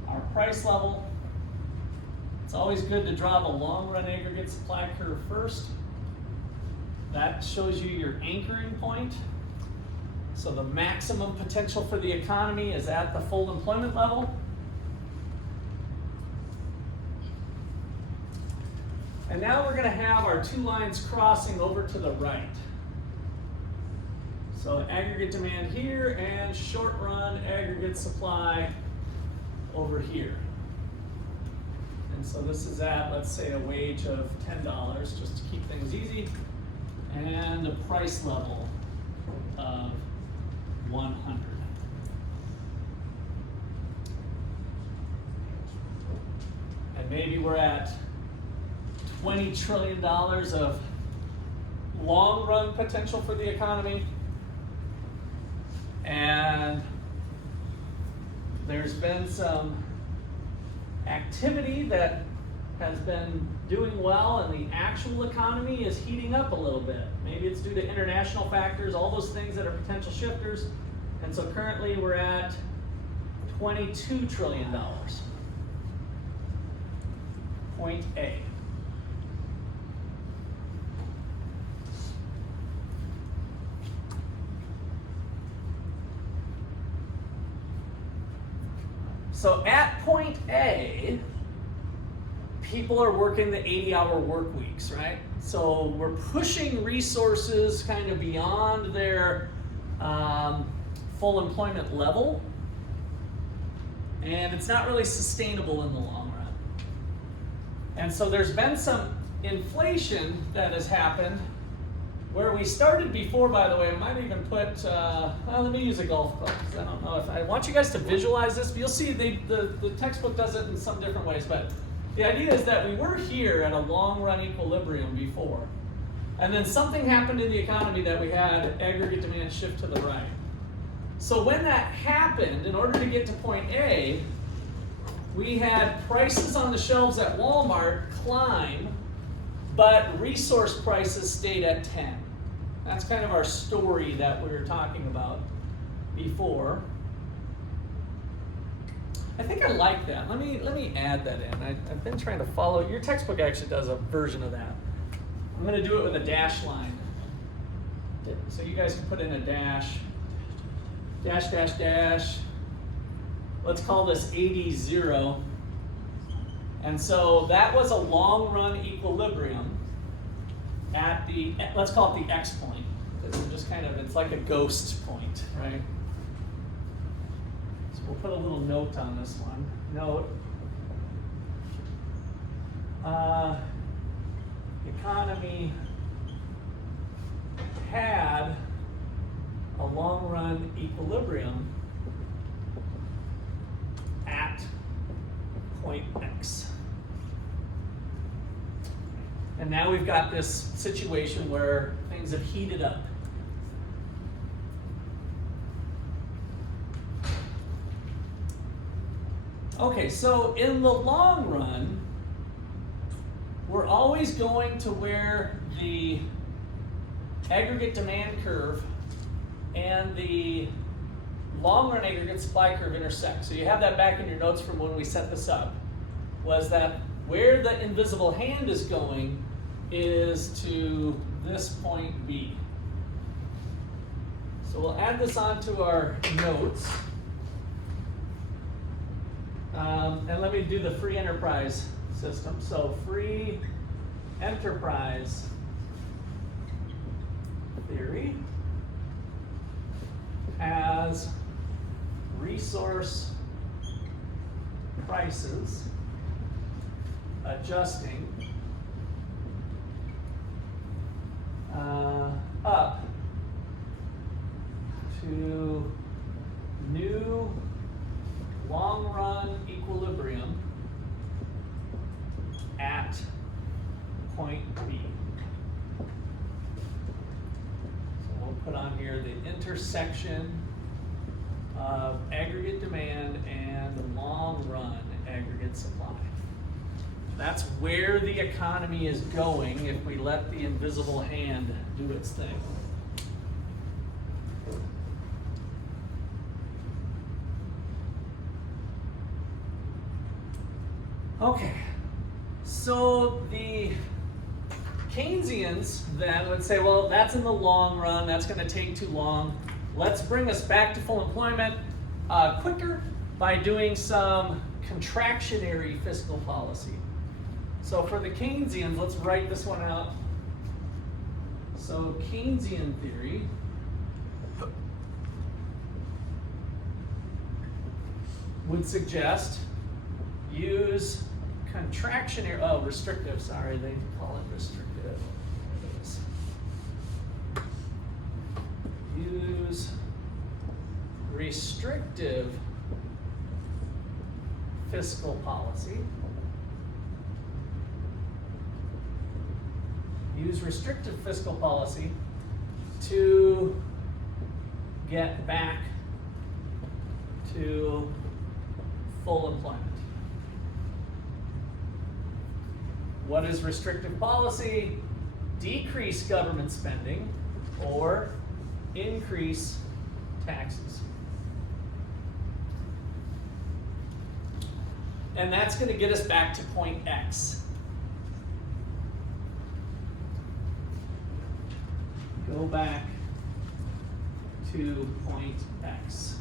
our price level. It's always good to draw the long run aggregate supply curve first. That shows you your anchoring point. So the maximum potential for the economy is at the full employment level. And now we're going to have our 2 lines crossing over to the right. So aggregate demand here and short run aggregate supply over here. And so this is at, let's say, a wage of $10, just to keep things easy, and a price level of 100. And maybe we're at $20 trillion of long run potential for the economy. And there's been some activity that has been doing well, and the actual economy is heating up a little bit. Maybe it's due to international factors, all those things that are potential shifters. And so currently we're at $22 trillion. Point A. So at point A, people are working the 80-hour work weeks, right? So we're pushing resources kind of beyond their full employment level, and it's not really sustainable in the long run. And so there's been some inflation that has happened where we started before, by the way. I might even put, well, let me use a golf club, because I don't know if I want you guys to visualize this. But you'll see the textbook does it in some different ways, but the idea is that we were here at a long run equilibrium before, and then something happened in the economy that we had aggregate demand shift to the right. So when that happened, in order to get to point A, we had prices on the shelves at Walmart climb, but resource prices stayed at 10. That's kind of our story that we were talking about before. I think I like that. Let me add that in. I've been trying to follow. Your textbook actually does a version of that. I'm going to do it with a dash line. So you guys can put in a dash, dash, dash, dash. Let's call this 80-0. And so that was a long run equilibrium at the, let's call it the X point. Because we're just kind of, it's like a ghost point, right? So we'll put a little note on this one. Note, economy had a long run equilibrium at point X. And now we've got this situation where things have heated up. Okay, so in the long run, we're always going to where the aggregate demand curve and the long run aggregate supply curve intersect. So you have that back in your notes from when we set this up, was that where the invisible hand is going is to this point B. So we'll add this onto our notes. And let me do the free enterprise system. So free enterprise theory has resource prices adjusting up to new long-run equilibrium at point B. So we'll put on here the intersection of aggregate demand and the long run aggregate supply. That's where the economy is going if we let the invisible hand do its thing. Okay, so the Keynesians then would say, well, that's in the long run, that's going to take too long. Let's bring us back to full employment quicker by doing some contractionary fiscal policy. So for the Keynesians, let's write this one out. So Keynesian theory would suggest use contractionary, restrictive, sorry, they call it restrictive. Use restrictive fiscal policy. Use restrictive fiscal policy to get back to full employment. What is restrictive policy? Decrease government spending or increase taxes. And that's going to get us back to point X. Go back to point X.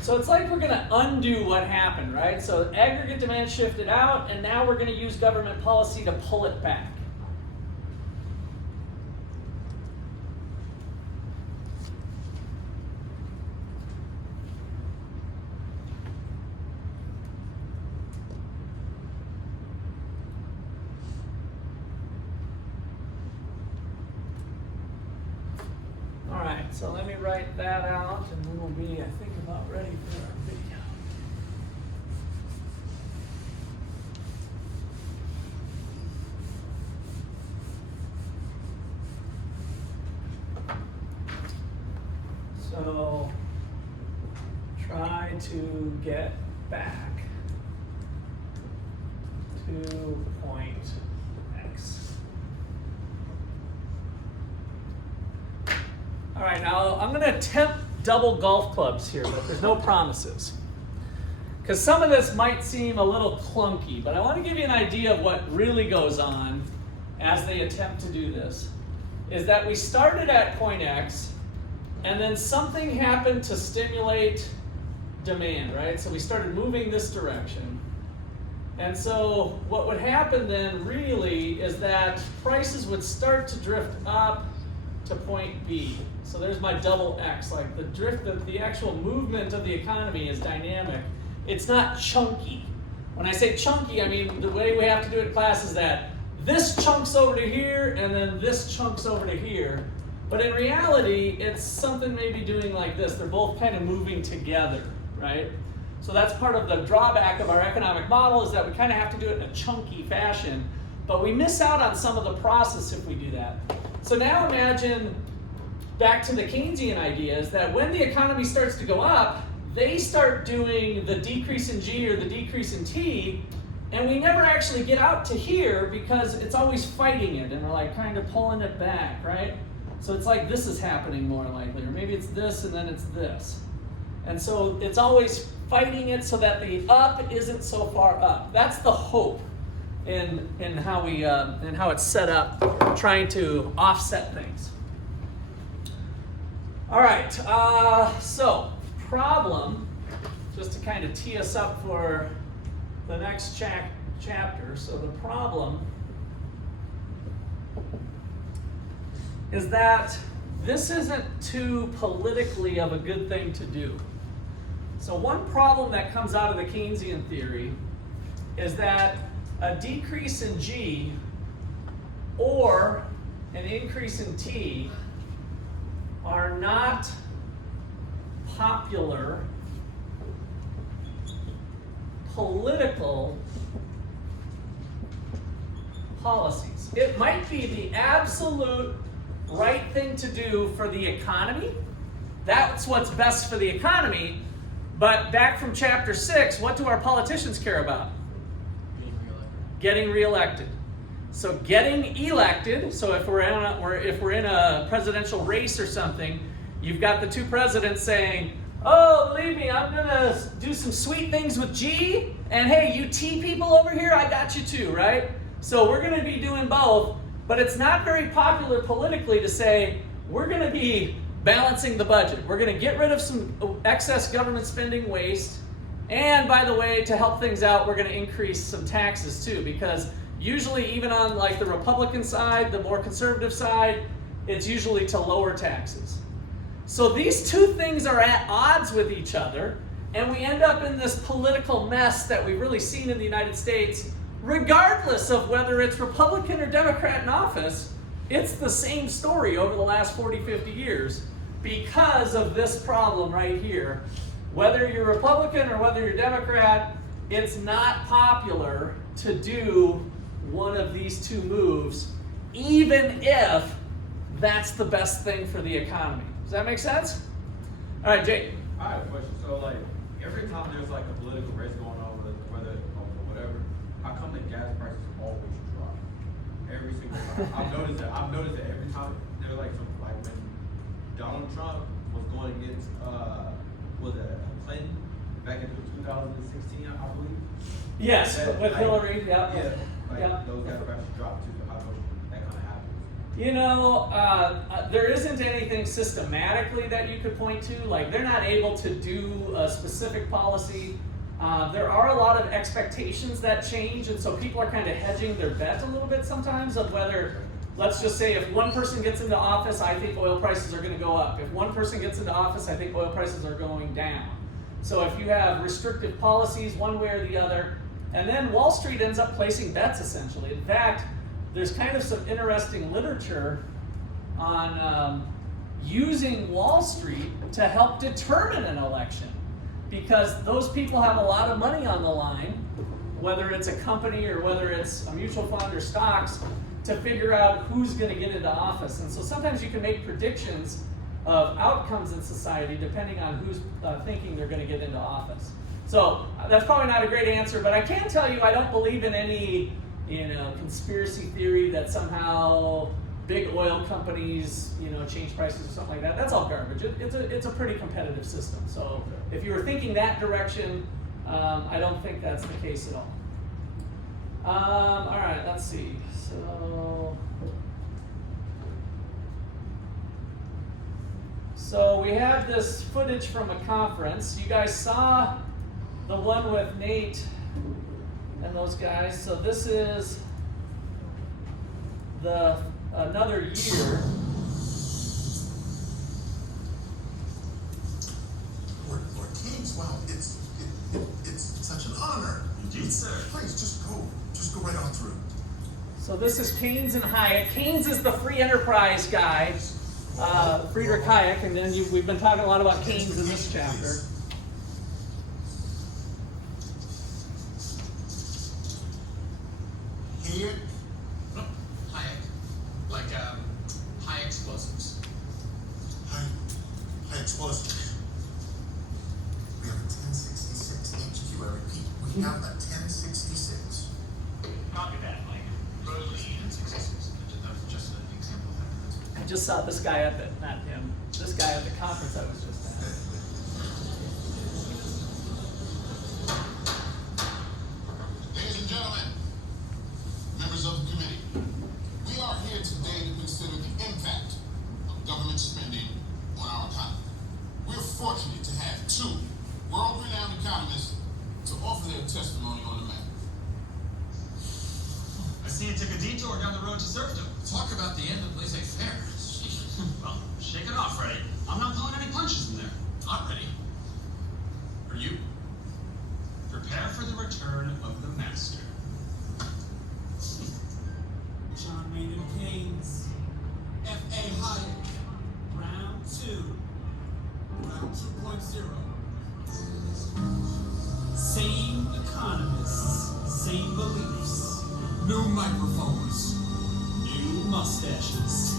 So it's like we're going to undo what happened, right? So aggregate demand shifted out, and now we're going to use government policy to pull it back. So let me write that out, and then we'll be, I think, about ready for our video. So try to get back to point X. All right, now I'm going to attempt double golf clubs here, but there's no promises. Because some of this might seem a little clunky, but I want to give you an idea of what really goes on as they attempt to do this. Is that we started at point X, and then something happened to stimulate demand, right? So we started moving this direction. And so what would happen then really is that prices would start to drift up to point B. So there's my double X, like the drift of the actual movement of the economy is dynamic. It's not chunky. When I say chunky, I mean the way we have to do it in class is that this chunks over to here and then this chunks over to here. But in reality, it's something maybe doing like this. They're both kind of moving together, right? So that's part of the drawback of our economic model is that we kind of have to do it in a chunky fashion, but we miss out on some of the process if we do that. So now imagine back to the Keynesian idea is that when the economy starts to go up, they start doing the decrease in G or the decrease in T, and we never actually get out to here because it's always fighting it, and we're like kind of pulling it back, right? So it's like this is happening more likely, or maybe it's this and then it's this. And so it's always fighting it so that the up isn't so far up. That's the hope in how we in how it's set up, trying to offset things. All right, so problem, just to kind of tee us up for the next chapter. So the problem is that this isn't too politically of a good thing to do. So one problem that comes out of the Keynesian theory is that a decrease in G or an increase in T are not popular political policies. It might be the absolute right thing to do for the economy. That's what's best for the economy. But back from chapter 6, what do our politicians care about? Getting reelected. So getting elected, so if we're in a presidential race or something, you've got the two presidents saying, oh, believe me, I'm gonna do some sweet things with G, and hey, you T people over here, I got you too, right? So we're gonna be doing both, but it's not very popular politically to say, we're gonna be balancing the budget. We're gonna get rid of some excess government spending waste, and by the way, to help things out, we're gonna increase some taxes too, because usually even on like the Republican side, the more conservative side, it's usually to lower taxes. So these two things are at odds with each other, and we end up in this political mess that we've really seen in the United States, regardless of whether it's Republican or Democrat in office. It's the same story over the last 40, 50 years because of this problem right here. Whether you're Republican or whether you're Democrat, it's not popular to do one of these two moves, even if that's the best thing for the economy. Does that make sense? All right, Jake. I have a question. So, like, every time there's like a political race going on, whether or whatever, how come the gas prices always drop? Every single time. I've noticed that every time there's like some, like when Donald Trump was going against was it Clinton back in 2016, I believe. Yes, That, with like, Hillary. Yep. Yeah, like Yep. those gas prices dropped too. How much that kind of happens? You know, there isn't anything systematically that you could point to. Like, they're not able to do a specific policy. There are a lot of expectations that change, and so people are kind of hedging their bet a little bit sometimes of whether, let's just say, if one person gets into office, I think oil prices are going to go up. If one person gets into office, I think oil prices are going down. So if you have restrictive policies one way or the other, and then Wall Street ends up placing bets essentially. In fact, there's kind of some interesting literature on using Wall Street to help determine an election, because those people have a lot of money on the line, whether it's a company or whether it's a mutual fund or stocks, to figure out who's going to get into office. And so sometimes you can make predictions of outcomes in society depending on who's thinking they're going to get into office. So that's probably not a great answer, but I can tell you I don't believe in any conspiracy theory that somehow big oil companies change prices or something like that. That's all garbage. It's a pretty competitive system. So if you were thinking that direction, I don't think that's the case at all. All right, let's see. So we have this footage from a conference. You guys saw the one with Nate and those guys. So this is another year. Lord Keynes, wow, it's such an honor. Indeed, sir. Please, just go right on through. So this is Keynes and Hayek. Keynes is the free enterprise guy, Friedrich Hayek, and then we've been talking a lot about Keynes in this chapter. Here? No, Hayek. Like, high explosives. High explosives. We have a 1066 HQ, I repeat. We have a 1066. Copy that, Mike. Early 1066. That's just an example of that. I just saw this guy this guy at the conference I was just at. Ladies and gentlemen, members of the committee, we are here today to consider the impact of government spending on our economy. We're fortunate to have two world-renowned economists to offer their testimony on the matter. I see you took a detour down the road to serfdom. Talk about the end of laissez-faire. Well, shake it off, Freddie. I'm not pulling any punches in there. I'm ready. Are you? Prepare for the return of the master. John Maynard Keynes, F.A. Hayek, round two. Round 2.0. Same economists, same beliefs, new microphones, new mustaches.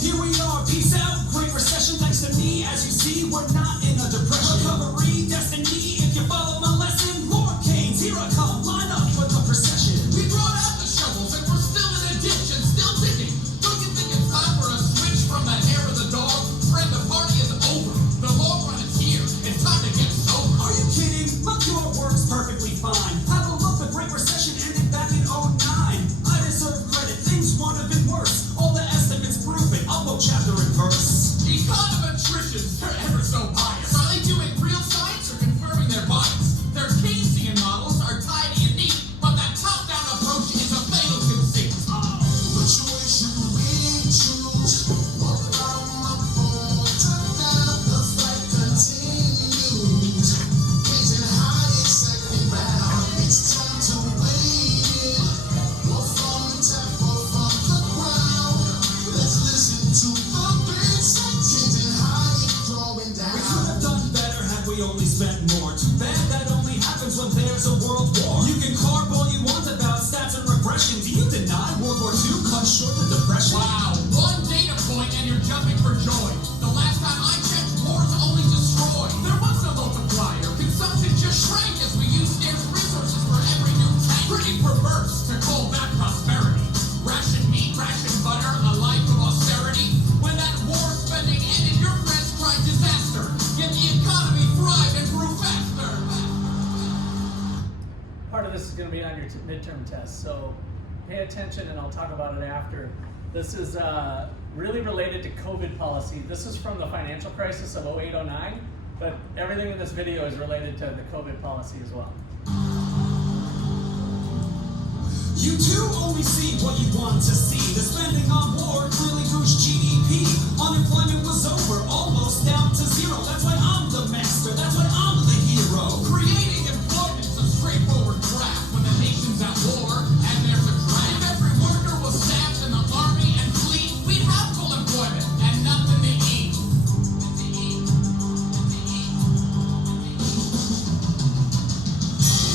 Here we are, peace out, great recession thanks to me. As you see, we're not in a depression. Recovery, destiny, if you follow my lesson. More canes, here I come, line up for the procession. We brought out the shovels and we're still in a ditch and still digging. Don't you think it's time for a switch from the hair of the dog? Friend, the party is over. The long run is here. It's time to get sober. Are you kidding? My cure works perfectly fine. Have a look, the Great Recession ended back in '09. I deserve credit, things would have been worse. All the estimates prove it, I'll go chapter and verse. Econometricians, they're ever so biased. Are they doing real science or confirming their bias? Their Keynesian models are tidy and neat, but that top-down approach is a fatal conceit. Which way should we choose? Walk out my phone, turn down, the fight continues. Getting high, second round, it's time to wait it. More from the tap or from the ground. Let's listen to the beats, getting high, drawing down. We could have done better had we only spent more. Too bad that only happens when there's a world war. You can carp all you want about stats and regression. Do you deny World War II cut short the depression? Wow, one data point and you're jumping for joy. The last time I checked, wars only destroyed. There was no multiplier. Consumption just shrank as we used scarce resources for every new tank. Pretty perverse to call that prosperity. Ration meat, ration butter, a life of austerity. When that war spending ended, your friends cried disaster. Yet the economy thrived and grew faster. Part of this is going to be on your midterm test, so pay attention and I'll talk about it after. This is really related to COVID policy. This is from the financial crisis of 08-09, but everything in this video is related to the COVID policy as well. You do only see what you want to see. The spending on war really grew GDP. Unemployment was over, almost down to zero. That's why I'm the master, that's why I'm the hero. Creating employment's a straightforward craft when the nation's at war and there's a draft. If every worker was staffed in the army and fleet, we'd have full employment and nothing to eat.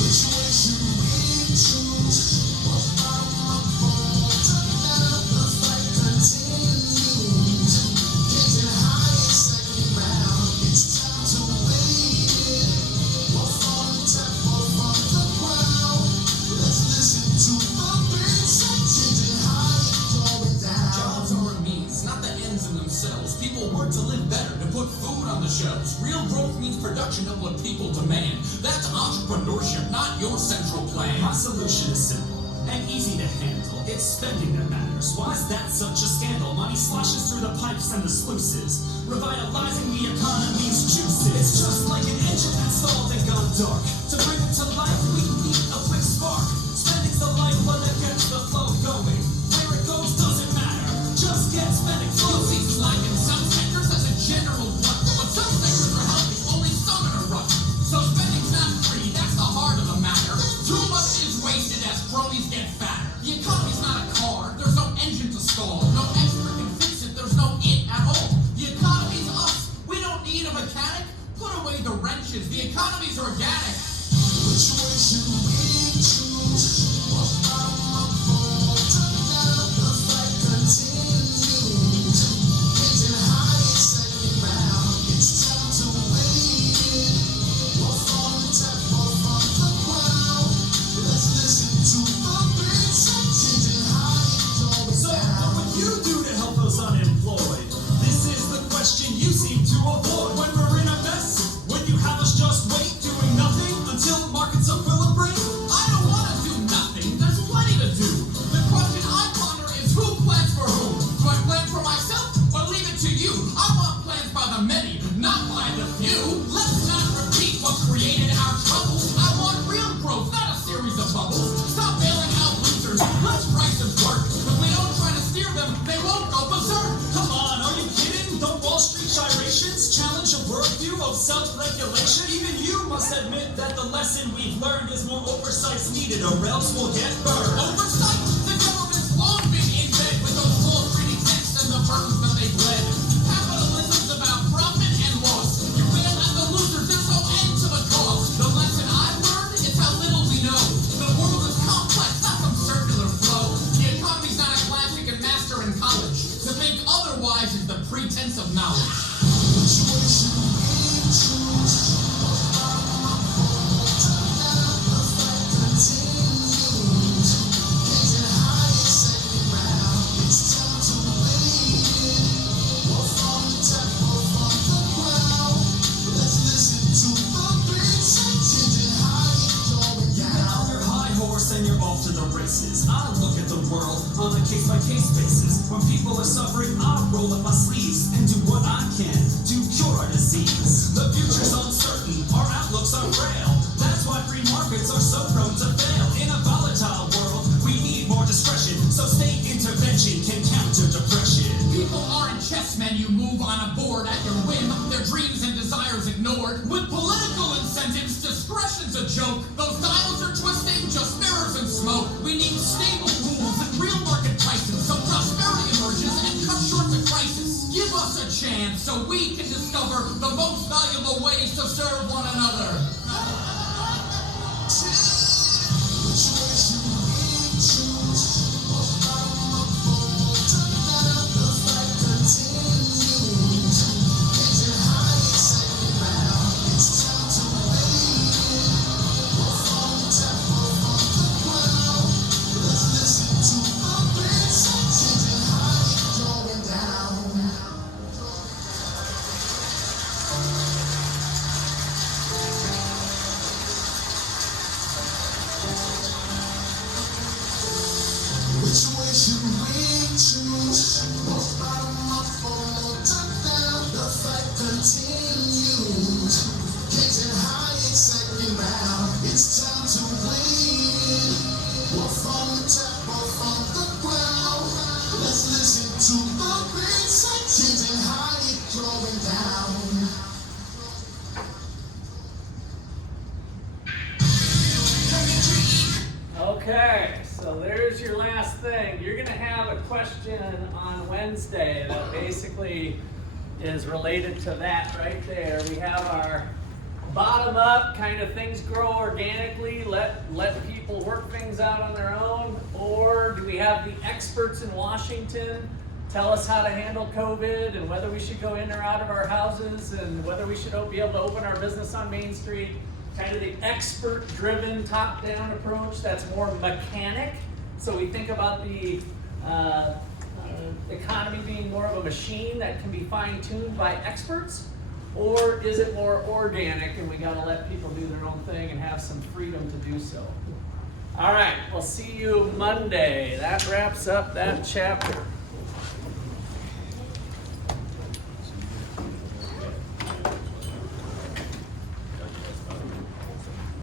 Which way should we choose? Walk out my phone, turn down, the fight continues. Getting high, second round, it's time to wait it. More from the tap or from the ground. Let's listen to the beats, getting high, going down. Jobs are a means, not the ends in themselves. People work to live better, to put food on the shelves. Real growth means production of what people demand. That's entrepreneurship, not your central plan. My solution is simple and easy to handle. It's spending that matters. Why is that such a scandal? Money slashes through the pipes and the sluices, revitalizing the economy's juices. It's just like an engine that's stalled and gone dark. To bring it to life, we need a quick spark. Spending's the lifeblood that gets the flow going. Where it goes doesn't matter. Just get spending You'll flowing. see like in some sectors as a general run, but some sectors are healthy, only some are run. So spending's not free, that's the heart of the matter. Too much is wasted as cronies get fatter. The economy's not a car, there's no engine to stall. No expert can fix it, there's no it at all. The economy's us, we don't need a mechanic. Put away the wrenches, the economy's organic. Which way should we choose? Walk out my phone, turn down, the fight continues. Getting high, second round, it's time to wait it. More from the tap or from the ground. Let's listen to the beats, getting high, going So, what would you do to help those unemployed? This is the question you seem to avoid. When we're in a mess, would you have us just wait, doing nothing until the markets equilibrate? I don't want to do nothing. There's plenty to do. The question I ponder is who plans for whom? Do I plan for myself or leave it to you? I want plans by the many, not by the few. Let's not repeat what created our troubles. I want real growth, not a series of bubbles. Stop bailing out losers. Let prices work. If we don't try to steer them, they won't go berserk. Come on, are you kidding? Don't Wall Street gyrations challenge a worldview of self-regulation? Even you must admit that the lesson we've learned is more oversight's needed, or else we'll get burned. Oversight? The government's long been in bed with those Wall Street execs and the firms that they bled. Capitalism's about their dreams and desires ignored. With political incentives, discretion's a joke. Those dials are twisting, just mirrors and smoke. We need stable rules and real market prices so prosperity emerges and cuts short the crisis. Give us a chance so we can discover the most valuable ways to serve one another. Okay, so there's your last thing. You're going to have a question on Wednesday that basically is related to that right there. We have our bottom up kind of things grow organically, let people work things out on their own, or do we have the experts in Washington tell us how to handle COVID and whether we should go in or out of our houses and whether we should be able to open our business on Main Street? Kind of the expert-driven top-down approach that's more mechanic. So we think about the economy being more of a machine that can be fine-tuned by experts, or is it more organic and we gotta let people do their own thing and have some freedom to do so? All right, we'll see you Monday. That wraps up that chapter.